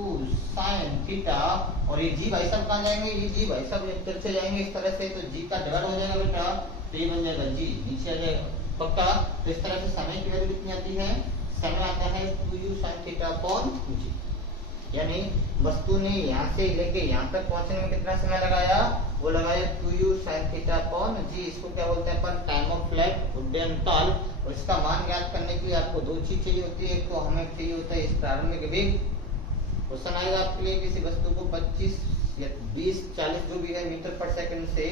sin थीटा और ये g भाई साहब कहाँ जाएंगे? ये g भाई साहब इधर से जाएंगे इस तरह से, तो g का डिवाइड हो जाएगा बेटा, तो ये बन जाएगा g नीचे आ जाएगा। पक्का? तो इस तरह से समय की वैल्यू कितनी आती है? समय आता है 2u sin theta upon g। यानी वस्तु ने यहाँ से लेके यहाँ तक पहुंचने में कितना समय लगाया? वो लगाया 2u sin theta upon g। इसको क्या बोलते हैं अपन? टाइम ऑफ फ्लाइट, उड्डयन काल। और इसका मान ज्ञात करने के लिए आपको दो चीज चाहिए होती है। एक तो हमें चाहिए होता है इस प्रारंभिक वेग। क्वेश्चन आएगा आपके लिए किसी वस्तु को 25 या 20 40 जो भी है मीटर पर सेकंड से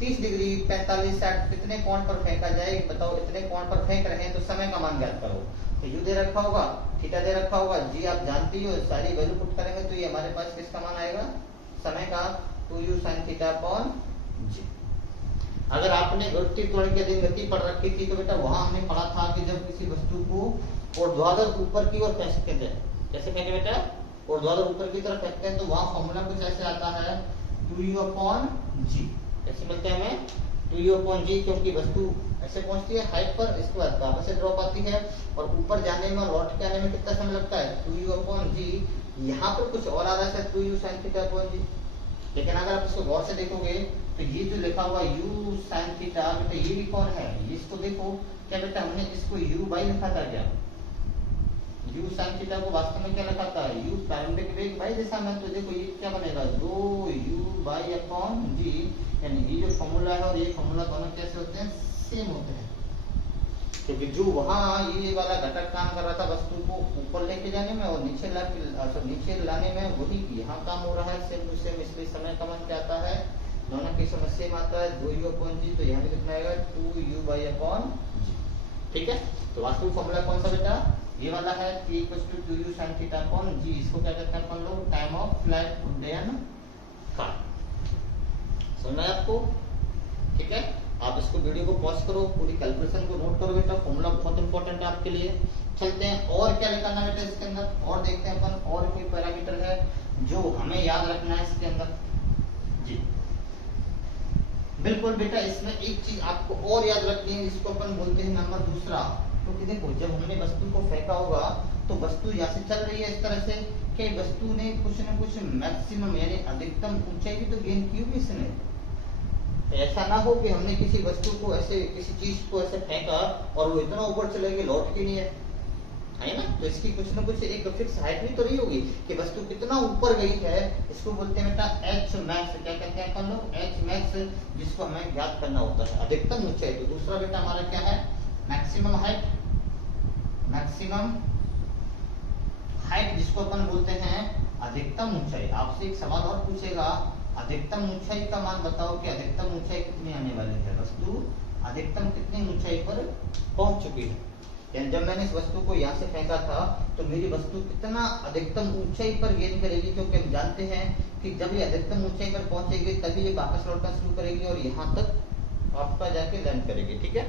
30 डिग्री 45 60 कितने कोण पर फेंका जाए, बताओ इतने कोण पर फेंक रहे हैं तो समय का मान ज्ञात करो। तो u दे रखा होगा, थीटा दे रखा होगा, g आप जानती हो, सारी वैल्यू पुट करेंगे तो ये हमारे पास किसका मान आएगा? समय का 2u sin theta upon g। अगर आपने गति त्वरण की अधीन गति पढ़ रखी थी तो बेटा वहां हमने पढ़ा था कि जब किसी वस्तु को ऊर्ध्वाधर ऊपर की ओर फेंक सकते हैं, कैसे फेंके बेटा? ऊर्ध्वाधर ऊपर की तरफ फेंकते हैं तो वहां फॉर्मूला कुछ ऐसे आता है 2u अपॉन g। कैसे मिलते हैं हमें? 2u अपॉन g, क्योंकि वस्तु ऐसे पहुंचती है हाइट पर, इसके बाद वापस से ड्रॉप आती है और ऊपर जाने में लौट के आने में कितना समय लगता है? 2u upon g। यहाँ पर कुछ और आ रहा है 2u sin theta upon g, लेकिन अगर आप इसको गौर से देखोगे तो ये जो लिखा हुआ u sin थीटा बेटा ये भी कौन है? इसको देखो क्या बेटा हमने इसको u बाई लिखा था क्या? u sin थीटा को वास्तव में क्या लिखा था? u प्रारंभिक वेग बाई दिशा में, तो देखो ये क्या बनेगा? 2u by upon g। यानी ये जो फॉर्मूला है और ये फॉर्मूला दोनों कैसे होते हैं? सेम होते हैं। क्योंकि जो वहाँ ये वाला घटक काम कर रहा था वस्तु को ऊपर लेके जाने में और नीचे लाने में, वही यहाँ काम हो रहा है सेम टू सेम, इसलिए समय का मान क्या आता है, दोनों की समस्या में आता है 2u/g, तो यहाँ पे कितना आएगा 2u/g। ठीक है, तो वास्तविक फॉर्मूला कौन सा बेटा, ये वाला है p = 2u sin θ/g। इसको क्या कहते हैं अपन लोग, टाइम ऑफ फ्लाइट उड्डयन काल। समझ आया आपको? ठीक है, आप इसको वीडियो को पॉज करो, पूरी कैलकुलेशन को नोट करो बेटा, फॉर्मूला बहुत इंपॉर्टेंट है आपके लिए। चलते हैं और क्या निकालना बेटा इसके अंदर, और देखते हैं अपन और कोई पैरामीटर है जो हमें याद रखना है इसके अंदर। जी बिल्कुल बेटा, इसमें एक चीज आपको और याद रखनी है, इसको अपन बोलते हैं नंबर दूसरा। क्योंकि देखो जब हमने वस्तु को फेंका होगा तो वस्तु यहाँ से चल रही है इस तरह से कि वस्तु ने कुछ न कुछ मैक्सिमम यानी अधिकतम ऊंचाई भी तो गेन की होगी इसने। ऐसा ना हो कि हमने किसी वस्तु को ऐसे, किसी चीज को ऐसे फेंका और वो इतना ऊपर चले गई, लौट के नहीं है ना, तो इसकी कुछ न कुछ एक फिक्स हाइट भी तो रही होगी कि वस्तु कितना ऊपर गई है। इसको बोलते हैं बेटा एच मैक्स। क्या कहते हैं अपन लोग, एच मैक्स, जिसको हमें ज्ञात करना होता है अधिकतम ऊंचाई। तो दूसरा बेटा हमारा क्या है, मैक्सिमम हाइट। मैक्सिमम हाइट जिसको अपन बोलते हैं अधिकतम ऊंचाई। आपसे एक सवाल और पूछेगा, अधिकतम ऊंचाई का मान बताओ कि अधिकतम ऊंचाई कितनी आने वाली है, वस्तु अधिकतम कितनी ऊंचाई पर पहुंच चुकी है। यानी जब मैंने इस वस्तु को यहाँ से फेंका था तो मेरी वस्तु कितना अधिकतम ऊंचाई पर गेन करेगी, क्योंकि हम जानते हैं कि जब ये अधिकतम ऊंचाई पर पहुंचेगी तभी ये वापस लौटना शुरू करेगी और यहाँ तक आपका जाके लैंड करेगी। ठीक है,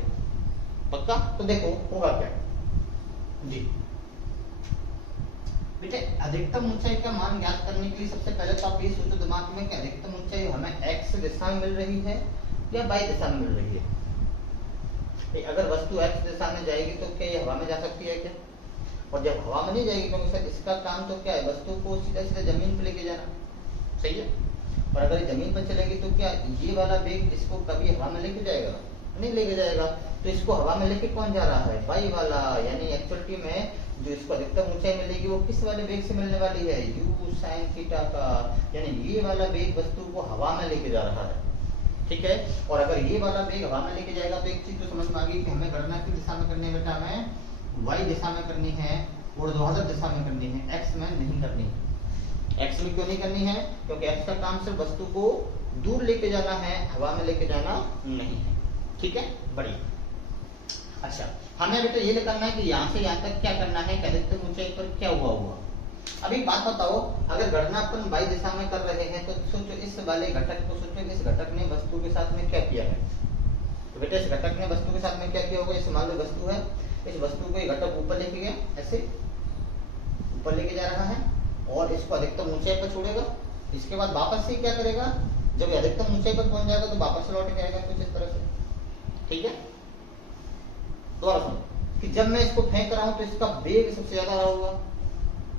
पक्का? तो देखो होगा क्या जी बेटे, अधिकतम ऊंचाई का मान ज्ञात करने के लिए सबसे पहले तो आप ये सोचो दिमाग में कि अधिकतम ऊंचाई हमें एक्स दिशा में मिल रही है या वाई दिशा में मिल रही है। अगर वस्तु एक्स दिशा में जाएगी तो क्या ये हवा में जा सकती है क्या? और जब हवा में नहीं जाएगी क्योंकि सर इसका काम तो क्या है, वस्तु को सीधा सीधा जमीन पर लेके जाना, सही है। और अगर जमीन पर चलेगी तो क्या ये वाला वेग इसको कभी हवा में लेके जाएगा? नहीं लेके जाएगा। तो इसको हवा में लेके कौन जा रहा है, वाई वाला। यानी एक्चुअलिटी में जो इसको अधिकतम ऊंचाई मिलेगी वो किस वाले वेग से मिलने वाली है, u sin थीटा का। यानी ये वाला वेग वस्तु को हवा में लेके जा रहा है। ठीक है, और अगर ये वाला वेग हवा में लेके जाएगा तो एक चीज तो समझ में आ गई कि हमें गणना की दिशा में करनी है बेटा, हमें वाई दिशा में करनी है, ऊर्ध्वाधर दिशा में करनी है, एक्स में नहीं करनी है। एक्स में क्यों नहीं करनी है, क्योंकि एक्स का काम सिर्फ वस्तु को दूर लेके जाना है, हवा में लेके जाना नहीं है। ठीक है, बढ़िया। अच्छा, हमें बेटा ये करना है कि यहाँ से यहाँ तक क्या करना है, अधिकतम ऊंचाई पर क्या हुआ। अभी बात बताओ, अगर गणना अपन वाई दिशा में कर रहे हैं तो सोचो इस वाले घटक को, सोचो इस घटक ने वस्तु के साथ में क्या किया है। तो बेटा इस घटक ने वस्तु के साथ में क्या किया होगा, इस मान लो वस्तु है, इस वस्तु को ये घटक ऊपर लेके गया, ऐसे ऊपर लेके जा रहा है और इसको अधिकतम ऊंचाई पर छोड़ेगा। इसके बाद वापस से क्या करेगा, जब अधिकतम ऊंचाई पर पहुंच जाएगा तो वापस लौट के आएगा कुछ इस तरह से। ठीक है, दोबारा सुनो कि जब मैं इसको फेंक रहा हूं तो इसका वेग सबसे ज्यादा रहा होगा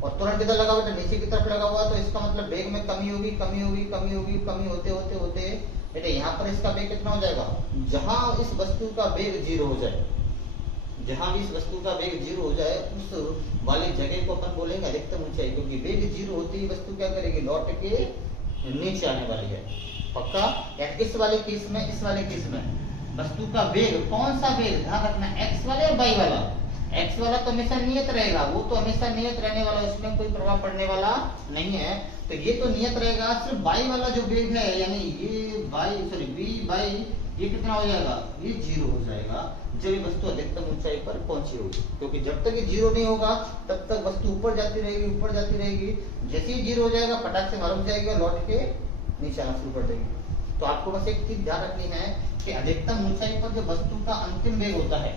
और तुरंत किधर लगा हुआ, नीचे की तरफ लगा हुआ, तो इसका मतलब वेग में कमी होगी, कमी होगी, कमी होगी, कमी होते होते होते बेटा यहाँ पर इसका वेग कितना हो जाएगा, जहां इस वस्तु का वेग 0 हो जाए, जहां भी इस वस्तु का वेग 0 हो जाए उस वाली जगह को अपन बोलेंगे अधिकतम ऊंचाई। क्योंकि वेग 0 होते ही वस्तु क्या करेगी, लौट के नीचे आने वाली है। पक्का? या इस वाले केस में, इस वाले केस में वस्तु का वेग, कौन सा वेग, ध्यान रखना, एक्स वाला या वाई वाला। एक्स वाला तो हमेशा नियत रहेगा, वो तो हमेशा नियत रहने वाला, उसमें कोई प्रभाव पड़ने वाला नहीं है। तो ये तो नियत रहेगा, सिर्फ वाई वाला जो वेग है, यानी ये वाई सॉरी वी बाई ये कितना हो जाएगा, ये 0 हो जाएगा जब ये वस्तु अधिकतम ऊंचाई पर पहुंची होगी। क्योंकि जब तक ये 0 नहीं होगा तब तक वस्तु ऊपर जाती रहेगी, ऊपर जाती रहेगी। जैसे ही 0 हो जाएगा पटाख से मालूम जाएगी और लौट के नीचे आना शुरू कर देगी। तो आपको बस एक चीज ध्यान रखनी है कि अधिकतम ऊंचाई पर जो वस्तु का अंतिम वेग होता है,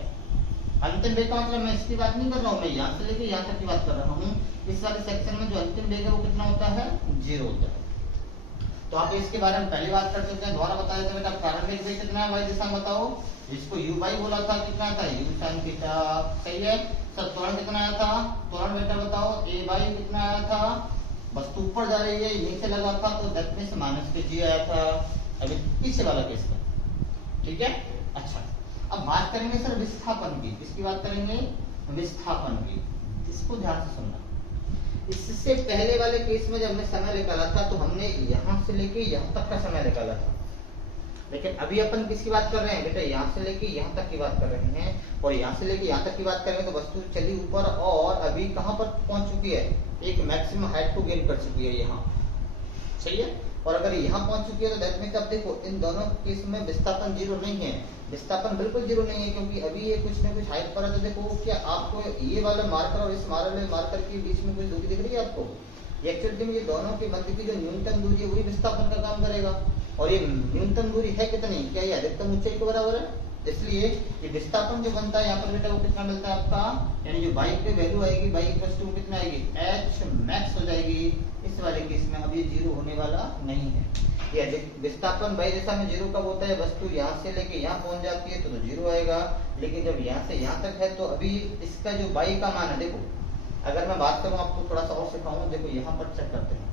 अंतिम वेग का मतलब मैं इसकी बात नहीं कर रहा हूँ, मैं यहाँ से लेके यहाँ तक की बात कर रहा हूँ। इस वाले सेक्शन में जो अंतिम वेग है वो कितना होता है, 0 होता है। तो आप इसके बारे में पहली बात कर सकते हैं, द्वारा बता देते बेटा प्रारंभिक वेग कितना है वाई दिशा में, बताओ। इसको u बाई बोला था, कितना था u sin थीटा, सही है। सर त्वरण कितना आया था, त्वरण बेटा बताओ a बाई कितना आया था, वस्तु ऊपर जा रही है, नीचे लगा था तो दैट मींस -g आया था। अभी पीछे वाला केस का, ठीक है। अच्छा, अब बात करेंगे सर विस्थापन की, किसकी बात करेंगे, विस्थापन की। इसको ध्यान से सुनना। इससे पहले वाले केस में जब हमने समय निकाला था तो हमने यहां से लेके यहां तक का समय निकाला था। लेकिन अभी अपन किसकी बात कर रहे हैं बेटा, यहाँ से लेके यहाँ तक की बात कर रहे हैं, और यहाँ से लेके यहाँ तक की बात कर रहे हैं। तो वस्तु चली ऊपर और अभी कहाँ पर पहुंच चुकी है, एक मैक्सिमम हाइट को गेन कर चुकी है यहाँ, सही है। और अगर यहाँ पहुंच चुकी है तो दैट मींस अब देखो इन दोनों केस में विस्थापन जीरो नहीं है, विस्थापन बिल्कुल जीरो नहीं है, क्योंकि अभी ये कुछ न कुछ हाइट पर है। तो देखो क्या आपको ये वाला मार्कर और इस वाले मार्कर के बीच में कुछ दूरी दिख रही है आपको, एक्चुअली में ये दोनों के मध्य की जो न्यूनतम दूरी है वही विस्थापन का काम करेगा। और ये न्यूनतम दूरी है कितनी, क्या ये अधिकतम ऊंचाई के बराबर है, इसलिए ये विस्थापन जो बनता है यहाँ पर बेटा वो कितना मिलता है आपका, यानी जो बाई की वैल्यू आएगी, बाई इक्वल टू कितना आएगी, एच मैक्स हो जाएगी इस वाले केस में। अब ये जीरो होने वाला नहीं है, ये विस्थापन बाई दिशा में जीरो कब होता है, वस्तु यहाँ से लेके यहाँ पहुंच जाती है तो जीरो आएगा, लेकिन जब यहाँ से यहाँ तक है तो अभी इसका जो बाई का मान है, देखो अगर मैं बात करूं आपको थोड़ा सा और सिखाऊं, देखो यहाँ पर चेक करते हैं,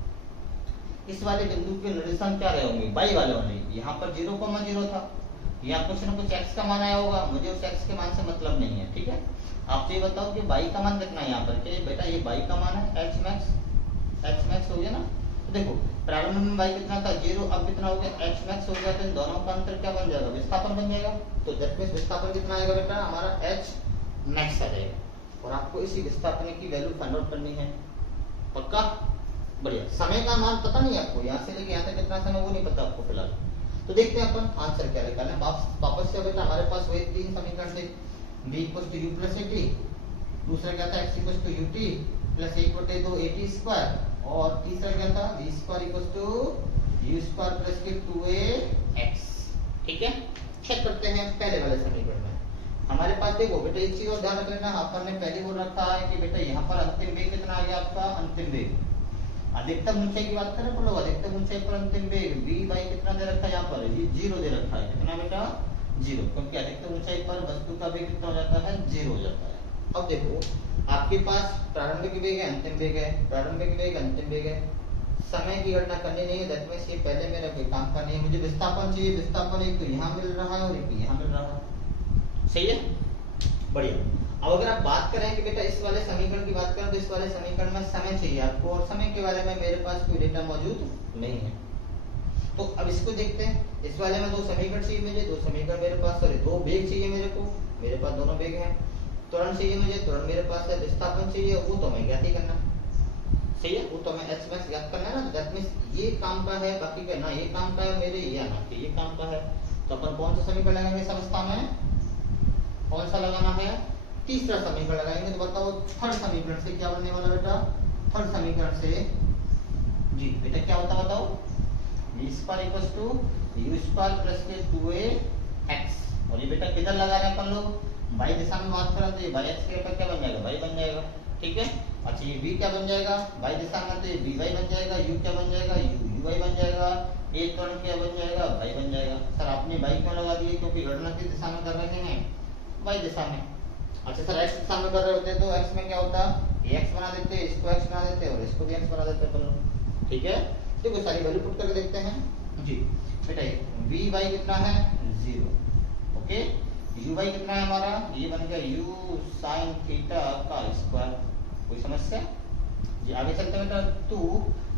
इस वाले बिंदु के निर्देशांक क्या रहे होंगे, बाई वाले वाले, यहाँ पर 0,0 था, यहाँ कुछ न कुछ x का मान आया होगा, मुझे उस x के मान से मतलब नहीं है, ठीक है। आप ये बताओ कि बाई का मान कितना है यहाँ पर, क्या बेटा ये बाई का मान है h मैक्स हो गया ना। तो देखो प्रारंभ में बाई कितना था 0, अब कितना हो गया h मैक्स हो गया, तो इन दोनों का अंतर क्या बन जाएगा, विस्थापन बन जाएगा। तो दैट मींस विस्थापन कितना आएगा बेटा, हमारा h मैक्स आ जाएगा, और आपको इसी विस्थापन की वैल्यू फाइंड आउट करनी है, पक्का, बढ़िया। समय का मान पता नहीं आपको, यहाँ से लेके यहाँ तक कितना समय वो नहीं पता आपको फिलहाल। तो देखते हैं अपन आंसर क्या निकालना है। वापस से बेटा हमारे पास वही तीन समीकरण थे, b equal to u plus at, दूसरा क्या था x equal to ut plus 1/2 at square, और तीसरा क्या था v square equal to u square plus के 2ax, ठीक है। चेक करते हैं पहले वाले समीकरण में हमारे पास, देखो बेटा एक चीज और ध्यान रख लेना, अपन ने पहले बोल रखा है कि बेटा यहाँ पर अंतिम वेग कितना आ गया आपका, अंतिम वेग, अधिकतम ऊंचाई की बात करें तो लोग अधिकतम ऊंचाई पर अंतिम वेग v बाई कितना दे रखा है, यहाँ पर ये 0 दे रखा है, कितना बेटा 0, क्योंकि अधिकतम ऊंचाई पर वस्तु का वेग कितना हो जाता है, 0 हो जाता है। अब देखो आपके पास प्रारंभिक वेग है, अंतिम वेग है, प्रारंभिक वेग अंतिम वेग है, समय की गणना करनी नहीं है, दैट मींस ये पहले मेरा कोई काम का नहीं है, मुझे विस्थापन चाहिए, विस्थापन एक तो यहाँ मिल रहा है और एक यहाँ मिल रहा है, सही है, बढ़िया। अब अगर आप बात करें कि बेटा इस वाले समीकरण की बात करें तो इस वाले समीकरण में समय चाहिए आपको, और समय के बारे में मेरे पास कोई डेटा मौजूद नहीं है। तो अब इसको देखते हैं, इस वाले में दो समीकरण चाहिए मुझे, दो समीकरण मेरे पास, सॉरी दो वेग चाहिए मेरे को, मेरे पास दोनों वेग हैं, त्वरण चाहिए मुझे, त्वरण मेरे पास है, विस्थापन चाहिए, वो तो हमें ज्ञात ही करना, सही है, वो तो हमें h मैक्स ज्ञात करना है ना। दैट मींस ये काम का है, बाकी का ना ये काम का है मेरे, या ना कि ये काम का है। तो अपन कौन सा समीकरण लगाएंगे इस अवस्था में, कौन सा लगाना है, तीसरा समीकरण लगाएंगे। तो बताओ थर्ड समीकरण से क्या बनने वाला बेटा, थर्ड समीकरण से जी बेटा क्या होता बताओ, v square equal to u square plus के 2ax, और ये बेटा किधर लगा रहे हैं अपन लोग, y दिशा में बात करें तो ये y के ऊपर क्या बन जाएगा, y बन जाएगा, ठीक है। अच्छा ये v क्या बन जाएगा, y दिशा में तो ये vy बन जाएगा, u क्या बन जाएगा, uy बन जाएगा, ये त्वरण क्या बन जाएगा, y बन जाएगा। सर आपने y क्यों लगा दिए, क्योंकि गणना किस दिशा में कर रहे हैं, y दिशा में। अच्छा सर x दिशा में कर रहे होते तो x में क्या होता, ये x बना देते, इसको x बना देते और इसको भी x बना देते अपन लोग, ठीक है। देखो सारी वैल्यू पुट करके देखते हैं जी बेटा, vy कितना है 0, ओके, uy कितना है हमारा, ये बन गया u sin थीटा का स्क्वायर, कोई समस्या जी। आगे चलते हैं बेटा, तो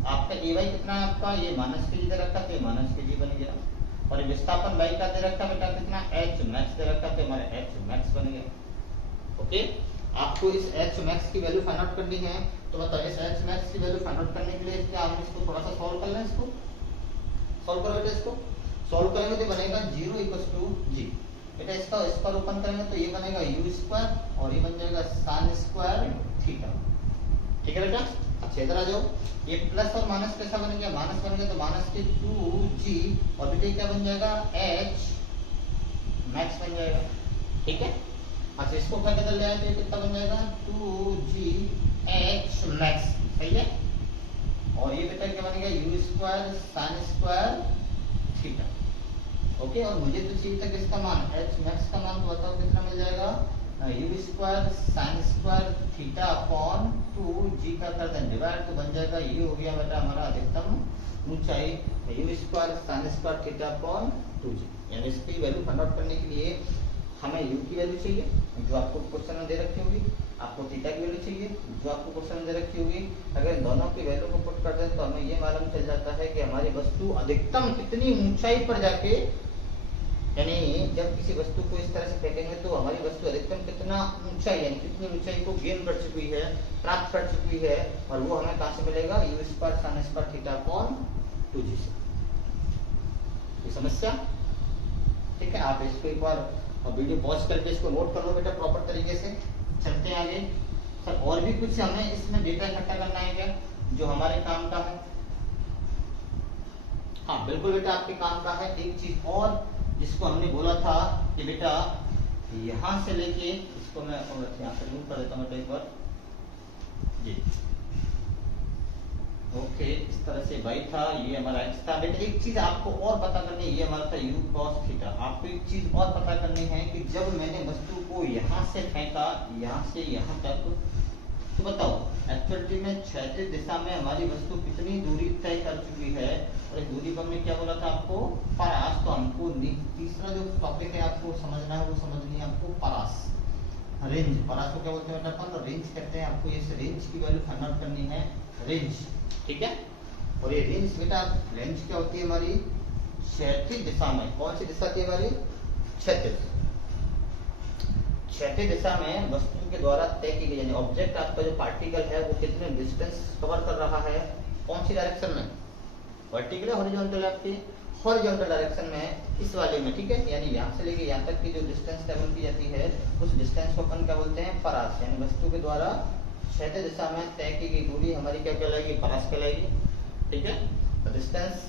आपका ay कितना है आपका, ये माइनस के जी दे रखा तो माइनस के जी बन गया, और ये विस्थापन y का दे रखा बेटा कितना, h मैक्स दे रखा तो हमारा h मैक्स बन गया, ओके। आपको इस h मैक्स की वैल्यू फाइंड आउट करनी है, तो बताओ इस h मैक्स की वैल्यू फाइंड आउट करने के लिए क्या हम इसको थोड़ा सा सॉल्व कर लें, इसको सॉल्व करो बेटा, इसको सॉल्व करेंगे तो बनेगा 0 इक्वल टू जी बेटा, इसका ओपन करेंगे तो ये बनेगा u स्क्वायर और ये बन जाएगा sin स्क्वायर थीटा, ठीक है बेटा। अच्छा इधर आ जाओ, ये प्लस और माइनस कैसा बन गया, माइनस बन गया तो माइनस के 2g, और बेटा क्या बन जाएगा h मैक्स बन जाएगा, ठीक है। अच्छा इसको क्या किधर ले आए तो ये कितना बन जाएगा 2gh मैक्स, सही है। और ये बेटा क्या बनेगा u square sin square theta, okay. और मुझे तो चाहिए था किसका मान, h मैक्स का मान, तो बताओ कितना मिल जाएगा, u square sin square theta upon 2g का कर दें डिवाइड, तो बन जाएगा ये हो गया बेटा हमारा अधिकतम ऊंचाई, u square sin square theta upon 2g। यानी इसकी वैल्यू फाइंड आउट करने के लिए हमें u की वैल्यू चाहिए जो आपको क्वेश्चन में दे रखी होगी, आपको थीटा की वैल्यू चाहिए जो आपको क्वेश्चन में दे रखी होगी। अगर दोनों की वैल्यू को पुट कर दें तो हमें ये मालूम चल जाता है कि हमारी वस्तु अधिकतम कितनी ऊंचाई पर जाके यानी जब किसी वस्तु को इस तरह से फेंकेंगे तो हमारी वस्तु अधिकतम कितना ऊंचाई यानी कितनी ऊंचाई को गेन कर चुकी है, प्राप्त कर चुकी है, और वो हमें कहां से मिलेगा, u square sin square theta upon 2g से। ये समस्या ठीक है। आप इसको एक बार वीडियो पॉज करके इसको नोट कर लो बेटा प्रॉपर तरीके से। चलते हैं आगे। सर और भी कुछ हमें इसमें डेटा इकट्ठा करना है क्या जो हमारे काम का है? हाँ बिल्कुल बेटा आपके काम का है। एक चीज और जिसको हमने बोला था कि बेटा यहां से लेके इसको मैं यहाँ से रिमूव कर देता हूँ एक बार जी। ओके इस तरह से y था, ये हमारा x था। बेटा एक चीज आपको और पता करनी है, ये हमारा था u cos थीटा। आपको एक चीज और पता करनी है कि जब मैंने वस्तु को यहाँ से फेंका, यहाँ से यहाँ तक, तो बताओ एक्चुअली में क्षैतिज दिशा में हमारी वस्तु कितनी दूरी तय कर चुकी है, और इस दूरी पर हमने क्या बोला था आपको, परास। तो हमको तीसरा जो टॉपिक है आपको समझना है वो समझनी है आपको परास, रेंज। परास को क्या बोलते हैं बेटा अपन, रेंज कहते हैं। आपको इस रेंज की वैल्यू फाइंड आउट करनी है, रेंज ठीक है। और ये रेंज बेटा रेंज क्या होती है हमारी, क्षैतिज दिशा में। कौन सी दिशा थी हमारी, क्षैतिज। क्षैतिज दिशा में वस्तु के द्वारा तय की गई यानी ऑब्जेक्ट आपका जो पार्टिकल है वो कितने डिस्टेंस कवर कर रहा है, कौन सी डायरेक्शन में, वर्टिकल या हॉरिजॉन्टल, आपकी हॉरिजॉन्टल डायरेक्शन में, इस वाले में ठीक है। यानी यहाँ से लेके यहाँ तक की जो डिस्टेंस ट्रेवल की जाती है उस डिस्टेंस को अपन क्या बोलते हैं, परास। यानी वस्तु के द्वारा क्षैतिज दिशा में तय की गई दूरी हमारी क्या कहलाएगी, परास कहलाएगी ठीक है। Distance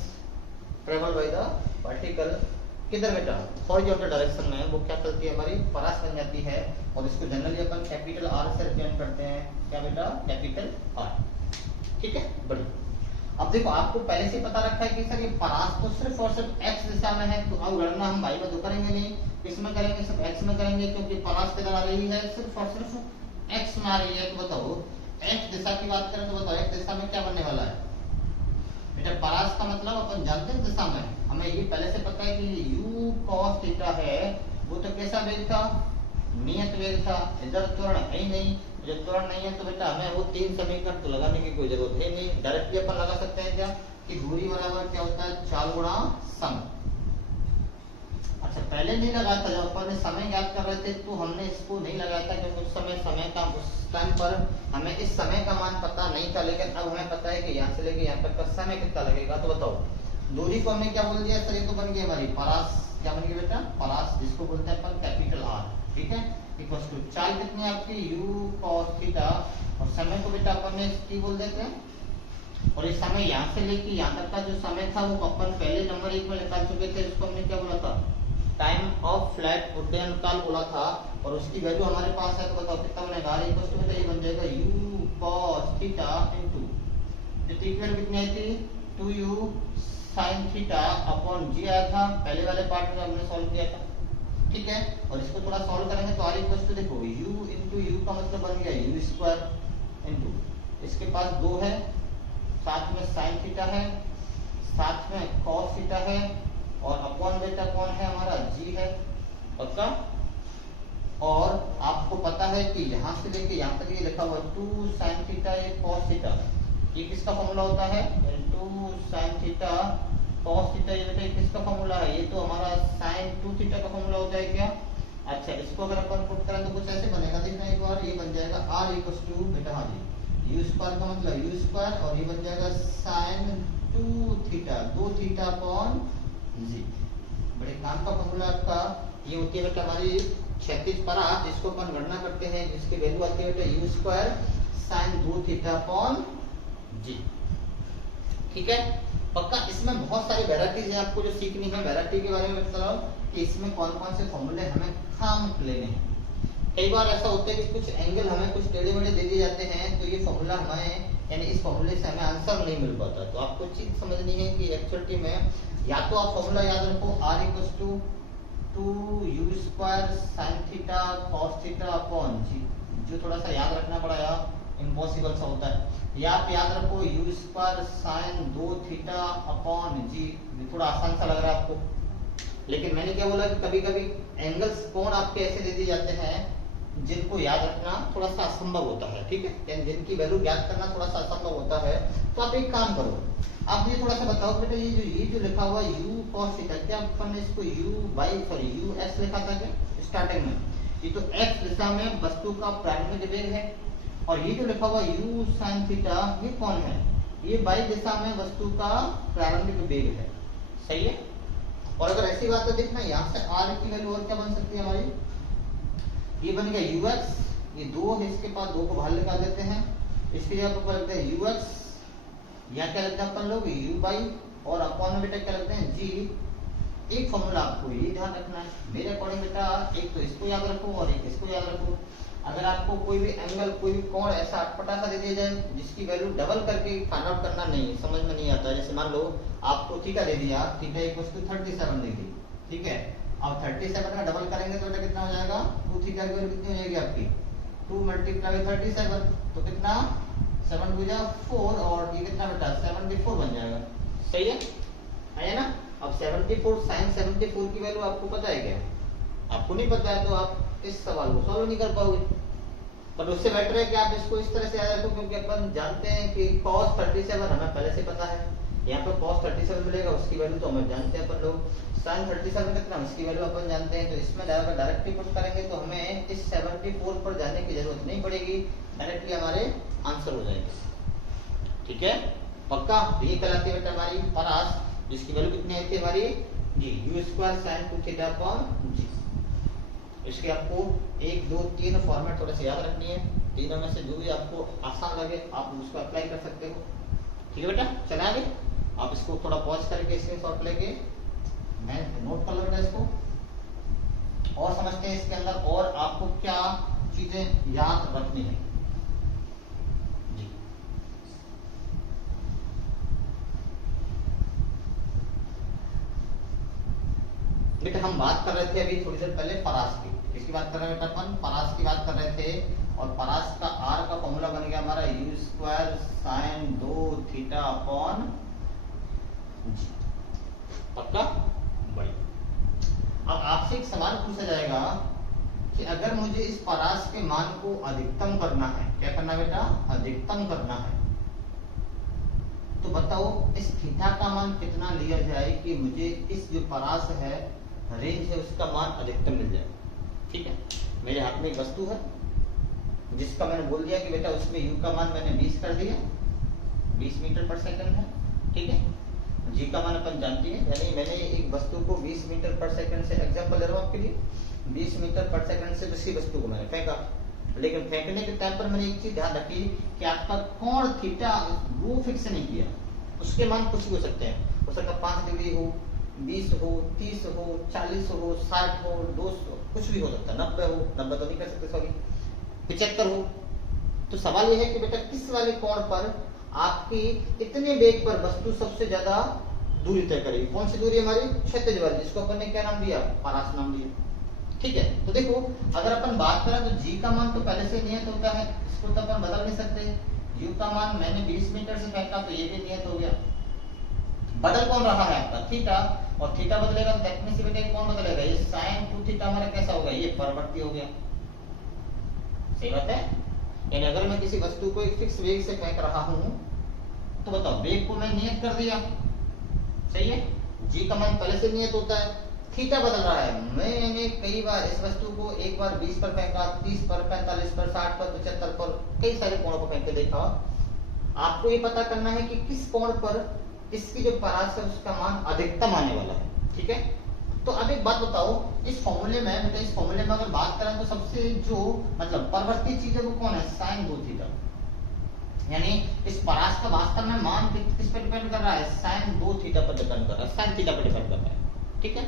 travel by the particle किधर बेटा, हॉरिजॉन्टल डायरेक्शन में, वो क्या चलती है हमारी, परास बन जाती है। और इसको जनरली अपन कैपिटल R से रिप्रेजेंट करते हैं, क्या बेटा, कैपिटल R ठीक है। बढ़िया। अब देखो आपको पहले से पता रखा है कि सर ये परास तो सिर्फ और सिर्फ x दिशा में है, तो अब गणना हम y में तो करेंगे नहीं, किसमें करेंगे, सिर्फ x में करेंगे, क्योंकि परास किधर आ रही है, सिर्फ और सिर्फ x में आ रही है। तो बताओ x दिशा की बात करें तो बताओ x दिशा में क्या बनने वाला है बेटा, परास का मतलब अपन जानते हैं दिशा में, हमें ये पहले से पता है कि u cos थीटा है, वो तो कैसा वेग था, नियत वेग था। इधर त्वरण है ही नहीं, जब त्वरण नहीं है तो बेटा हमें वो तीन समीकरण तो लगाने की कोई जरूरत है नहीं, डायरेक्टली अपन लगा सकते हैं क्या कि दूरी बराबर क्या होता है, चाल गुणा समय। अच्छा पहले नहीं लगा था, जब अपन समय याद कर रहे थे तो हमने इसको नहीं लगाया था, क्योंकि उस समय का उस टाइम पर हमें इस समय का मान पता नहीं था। लेकिन अब हमें पता है कि यहाँ से लेके यहाँ तक का समय कितना लगेगा। तो बताओ दूरी को हमने क्या बोल दिया सर, ये तो बन गई हमारी परास, क्या बन गई बेटा, परास, जिसको बोलते हैं अपन कैपिटल R ठीक है। इक्वल्स टू चाल कितनी है आपकी, u cos थीटा, और समय को बेटा अपन ने t बोल देते हैं। और इस समय यहाँ से लेके यहाँ तक का जो समय था वो अपन पहले नंबर 1 में निकाल चुके थे, इसको हमने क्या बोला था, टाइम ऑफ फ्लाइट उड्डयन काल बोला था। और उसकी वैल्यू हमारे पास है, तो बताओ कितना बनेगा, इक्वल्स टू बेटा ये बन जाएगा u cos theta into equal कितनी आई थी, 2u sin theta upon g आया था, पहले वाले पार्ट में हमने सॉल्व किया था ठीक है। और इसको थोड़ा सॉल्व करेंगे तो r इक्वल्स टू देखो u इनटू u का मतलब बन गया u स्क्वायर इनटू इसके पास 2 है, साथ में sin थीटा है, साथ में cos थीटा है, और अपॉन बेटा कौन है हमारा, g है पक्का। और आपको पता है कि यहाँ से लेके यहाँ तक ये लिखा हुआ 2 sin थीटा ये cos थीटा, ये किसका फॉर्मूला होता है, 2 sin थीटा cos थीटा, ये बेटा किसका फॉर्मूला है, ये तो हमारा sin 2 थीटा का फॉर्मूला होता है क्या। अच्छा इसको अगर अपन पुट करें तो कुछ ऐसे बनेगा, देखना एक बार, ये बन जाएगा r इक्वल्स टू बेटा हाँ जी u स्क्वायर का मतलब u स्क्वायर, और ये बन जाएगा sin 2 theta 2 theta upon g। बड़े काम का फॉर्मूला आपका ये होती है बेटा हमारी क्षैतिज परास, जिसको अपन गणना करते हैं, जिसकी वैल्यू आती है बेटा u square sin 2 theta upon g ठीक है पक्का। इसमें बहुत सारी वैरायटीज है, आपको जो सीखनी है वैरायटी के बारे में बताओ कि इसमें कौन कौन से फॉर्मूले हमें खाम लेने हैं। कई बार ऐसा होता है कि कुछ एंगल हमें कुछ टेढ़े मेढ़े दे दिए जाते हैं, तो ये फॉर्मूला हमें यानी इस फॉर्मूले से हमें आंसर नहीं मिल पाता। तो आपको चीज समझनी है कि एक्चुअली में या तो आप फॉर्मूला याद रखो r equals to 2u square sin theta cos theta upon g, जो थोड़ा सा याद रखना पड़ा यार, इम्पॉसिबल सा होता है। या आप याद रखो u square sin 2 theta upon g, थोड़ा आसान सा लग रहा है आपको, लेकिन मैंने क्या बोला कि कभी कभी एंगल्स कोण आपके ऐसे दे दिए जाते हैं जिनको याद रखना थोड़ा सा असंभव होता है, ठीक है, यानी जिनकी वैल्यू ज्ञात करना थोड़ा सा असंभव होता है, तो आप एक काम करो, आप मुझे थोड़ा सा बताओ बेटा, ये जो लिखा हुआ u cos थीटा, क्या अपन ने इसको u x लिखा था क्या स्टार्टिंग में? ये तो x दिशा में वस्तु का प्रारंभिक वेग है, और ये जो लिखा हुआ u sin थीटा ये कौन है? ये y दिशा में वस्तु का प्रारंभिक वेग है, सही है। और अगर ऐसी बात है देखना, यहाँ से r की वैल्यू और क्या बन सकती है हमारी, ये बन गया ux, ये 2 है, इसके पास 2 को बाहर निकाल देते हैं, इसके जगह पर लगता है ux, यहाँ क्या लगता है अपन लोग u बाई, और अपॉन में बेटा क्या लगते हैं g। एक फॉर्मूला आपको ये ध्यान रखना है मेरे अकॉर्डिंग बेटा, एक तो इसको याद रखो और एक इसको याद रखो। अगर आपको कोई भी एंगल, कोई भी कोण ऐसा अटपटा सा दे दिया जाए जिसकी वैल्यू डबल करके फाइंड आउट करना नहीं समझ में नहीं आता, जैसे मान लो आपको थीटा दे दिया, थीटा इक्वल्स टू 37 दे दी, ठीक है, अब 37 का डबल करेंगे तो बेटा कितना हो जाएगा, 2 थीटा की वैल्यू कितनी हो जाएगी आपकी 2 मल्टीप्लाई 37, तो कितना 7 2 4, और ये कितना बेटा 74 बन जाएगा, सही है ना। अब 74 sin 74 की वैल्यू आपको पता है क्या? आपको नहीं पता है तो आप इस सवाल को सॉल्व नहीं कर पाओगे, बट उससे बेटर है कि आप इसको इस तरह से याद रखो, क्योंकि अपन जानते हैं कि cos 37 हमें पहले से पता है, यहाँ पर cos 37 मिलेगा, उसकी वैल्यू तो हमें जानते हैं अपन लोग, sin 37 कितना इसकी वैल्यू अपन जानते हैं, तो इसमें डायरेक्टली पुट करेंगे तो हमें इस 74 पर जाने की जरूरत नहीं पड़ेगी, डायरेक्टली हमारे आंसर हो जाएंगे, ठीक है पक्का। ये कहलाती है बेटा हमारी परास, जिसकी वैल्यू कितनी आई थी हमारी जी u² sin 2 थीटा अपॉन जी। इसके आपको 1 2 3 फॉर्मेट थोड़ा सा याद रखनी है, तीनों में से जो भी आपको आसान लगे आप उसको अप्लाई कर सकते हो, ठीक है बेटा। चले आगे, आप इसको थोड़ा पॉज करके स्क्रीनशॉट लेके मैं नोट कर लो बेटा इसको, और समझते हैं इसके अंदर और आपको क्या चीजें याद रखनी है जी। बेटा हम बात कर रहे थे अभी थोड़ी देर पहले परास की, किसकी बात कर रहे हैं बेटा अपन, परास की बात कर रहे थे, और परास का r का फॉर्मूला बन गया हमारा u² sin 2 थीटा अपॉन जी, पक्का बड़ी। अब आपसे एक सवाल पूछा जाएगा कि अगर मुझे इस परास के मान को अधिकतम करना है, क्या करना बेटा, अधिकतम करना है, तो बताओ इस थीटा का मान कितना लिया जाए कि मुझे इस जो परास है रेंज है उसका मान अधिकतम मिल जाए, ठीक है। मेरे हाथ में एक वस्तु है जिसका मैंने बोल दिया कि बेटा उसमें u का मान मैंने 20 कर दिया, 20 मीटर पर सेकंड है, ठीक है, g का मान अपन जानते हैं, यानी मैंने एक वस्तु को 20 मीटर पर सेकंड से, एग्जांपल ले रहा हूं आपके लिए, 20 मीटर पर सेकंड से दूसरी वस्तु को मैंने फेंका, लेकिन फेंकने के टाइम पर मैंने एक चीज ध्यान रखी कि आपका कोण थीटा वो फिक्स नहीं किया, उसके मान कुछ भी हो सकते हैं, हो सकता है 5 डिग्री हो, 20 हो, 30 हो, 40 हो, 60 हो, 200, कुछ भी हो सकता है, 90 हो, 90 तो नहीं कर सकते सॉरी, 75 हो। तो सवाल यह है कि बेटा किस वाले कोण पर आपकी इतने वेग पर वस्तु सबसे ज्यादा दूरी तय करेगी, कौन सी दूरी हमारी, क्षैतिज वाली, जिसको अपन ने क्या नाम दिया, परास नाम दिया, ठीक है। तो देखो अगर अपन बात करें तो g का मान तो पहले से नियत होता है, इसको तो अपन बदल नहीं सकते, u का मान मैंने 20 मीटर से फेंका तो ये भी नियत हो गया, बदल कौन रहा है आपका थीटा, और थीटा बदलेगा तो देखने से बेटा कौन बदलेगा, ये sin 2 थीटा हमारा कैसा होगा, ये परिवर्ती हो गया, सही बात है। यानी अगर मैं किसी वस्तु को एक फिक्स वेग से फेंक रहा हूं तो बताओ वेग को मैं नियत कर दिया, सही है, g का मान पहले से नियत होता है, थीटा बदल रहा है, मैंने कई बार इस वस्तु को एक बार 20 पर फेंका, 30 पर, 45 पर, 60 पर, 75 पर, कई सारे कोणों को फेंक के देखा। आपको ये पता करना है कि किस कोण पर इसकी जो परास है उसका मान अधिकतम आने वाला है, ठीक है। तो अब एक बात बताओ, इस फॉर्मूले में बेटा, इस फॉर्मूले में अगर बात करें तो सबसे जो मतलब परिवर्ती चीज है वो कौन है, sin 2 थीटा, यानी इस परास का वास्तव में मान किस पर डिपेंड कर रहा है, sin 2 थीटा पर डिपेंड कर रहा है, sin थीटा पर डिपेंड कर रहा है, ठीक है।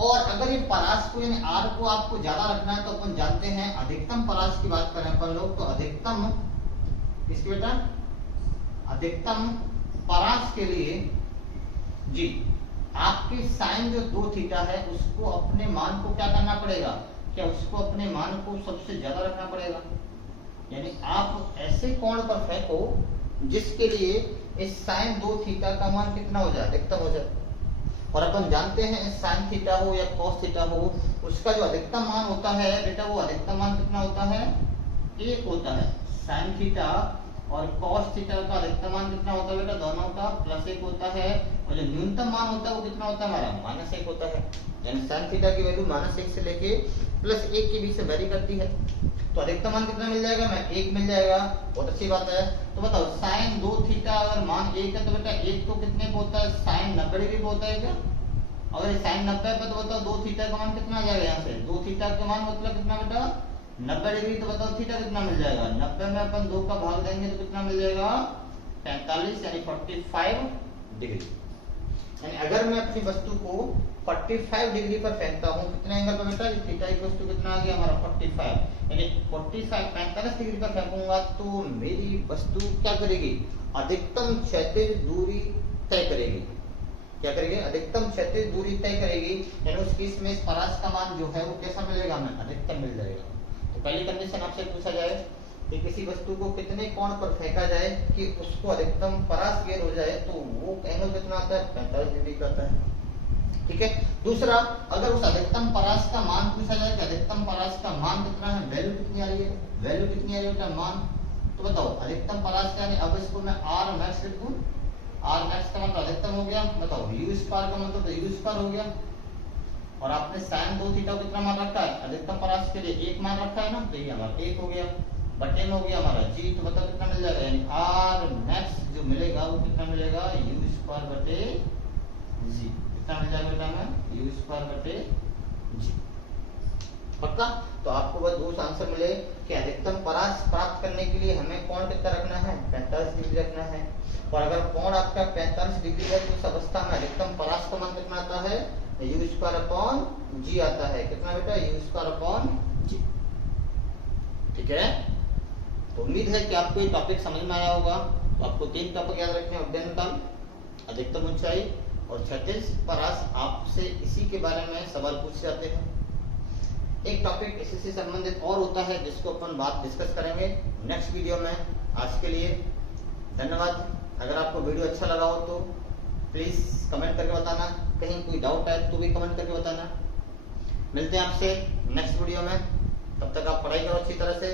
और अगर ये परास को यानी r को आपको ज्यादा रखना है तो अपन जानते हैं अधिकतम परास की बात करें अपन लोग तो अधिकतम किसकी बेटा, अधिकतम परास के लिए जी आपकी साइन जो 2 थीटा है उसको अपने मान को क्या करना पड़ेगा, क्या उसको अपने मान को सबसे ज्यादा रखना पड़ेगा, यानी आप ऐसे कोण पर फेंको जिसके लिए इस साइन 2 थीटा का मान कितना हो जाए, अधिकतम हो जाए। और अपन जानते हैं साइन थीटा हो या कॉस थीटा हो उसका जो अधिकतम मान होता है बेटा, वो अधिकतम मान कितना होता है, 1 होता है। साइन थीटा और कॉस थीटा का अधिकतम मान कितना होता है बेटा, दोनों का +1 होता है। और जो न्यूनतम मान होता है वो कितना होता है हमारा, -1 होता है। यानी साइन थीटा की वैल्यू -1 से लेके +1 के बीच से वेरी करती है। तो अधिकतम मान कितना मिल जाएगा, मैं 1 मिल जाएगा। बहुत अच्छी बात है। तो बताओ साइन 2 थीटा अगर मान 1 है तो बेटा 1 तो कितने पे होता है, साइन 90 डिग्री पे होता है क्या? अगर साइन 90 पे तो बताओ 2 थीटा का मान कितना आ जाएगा, यहाँ से 2 थीटा का मान मतलब कितना बेटा, 90 डिग्री। तो बताओ थीटा कितना मिल जाएगा, 90 में अपन 2 का भाग देंगे तो कितना मिल जाएगा, 45 यानी 45 डिग्री। यानी अगर मैं अपनी वस्तु को 45 डिग्री पर फेंकता हूँ, कितने एंगल पर बेटा, थीटा इक्वल टू कितना आ गया हमारा 45, यानी 45 डिग्री पर फेंकूंगा तो मेरी वस्तु क्या करेगी, अधिकतम क्षैतिज दूरी तय करेगी। क्या करेगी, अधिकतम क्षैतिज दूरी तय करेगी। यानी उस केस में परास का मान जो है वो कैसा मिलेगा, हमें अधिकतम मिल जाएगा। तो पहली कंडीशन आपसे पूछा जाए कि किसी वस्तु को कितने कोण पर फेंका जाए कि उसको अधिकतम परास गेर हो जाए, तो वो एंगल कितना आता है, 45 डिग्री का आता है। ठीक है। दूसरा, अगर उस अधिकतम परास का मान पूछा जाए कि अधिकतम परास का मान कितना है, वैल्यू कितनी आ रही है, वैल्यू कितनी आ रही है मान, तो बताओ अधिकतम परास का, अब इसको मैं आर मैक्स लिख दूं, आर मैक्स का मतलब अधिकतम हो गया। बताओ यू स्क्वायर का मतलब तो यू स्क्वायर हो गया। और आपने साइन 2 थीटा कितना मान रखा है, अधिकतम परास के लिए 1 मान रखा है ना, तो ये हमारा 1 हो गया, बटे में हो गया हमारा जी। तो बताओ कितना मिल जाएगा, यानी आर मैक्स जो मिलेगा वो कितना मिलेगा, यू स्क्वायर बटे जी। कितना मिल जाएगा बेटा हमें, यू स्क्वायर बटे जी। पक्का। तो आपको बस 2 आंसर मिले कि अधिकतम परास प्राप्त करने के लिए हमें कोण कितना रखना है, 45 डिग्री रखना है। और अगर कोण आपका 45 डिग्री है तो उस अवस्था में अधिकतम परास का मान कितना आता है, यू स्क्वायर अपॉन जी आता है। कितना बेटा, यू स्क्वायर अपॉन जी। ठीक है। तो उम्मीद है कि आपको ये टॉपिक समझ में आया होगा। तो आपको 3 टॉपिक याद रखने हैं, उद्यन काल, अधिकतम ऊंचाई और क्षैतिज परास। आपसे इसी के बारे में सवाल पूछे जाते हैं। एक टॉपिक इसी से संबंधित और होता है जिसको अपन बात डिस्कस करेंगे नेक्स्ट वीडियो में। आज के लिए धन्यवाद। अगर आपको वीडियो अच्छा लगा हो तो प्लीज कमेंट करके बताना, कहीं कोई डाउट है तो भी कमेंट करके बताना। मिलते हैं आपसे नेक्स्ट वीडियो में, तब तक आप पढ़ाई करो अच्छी तरह से।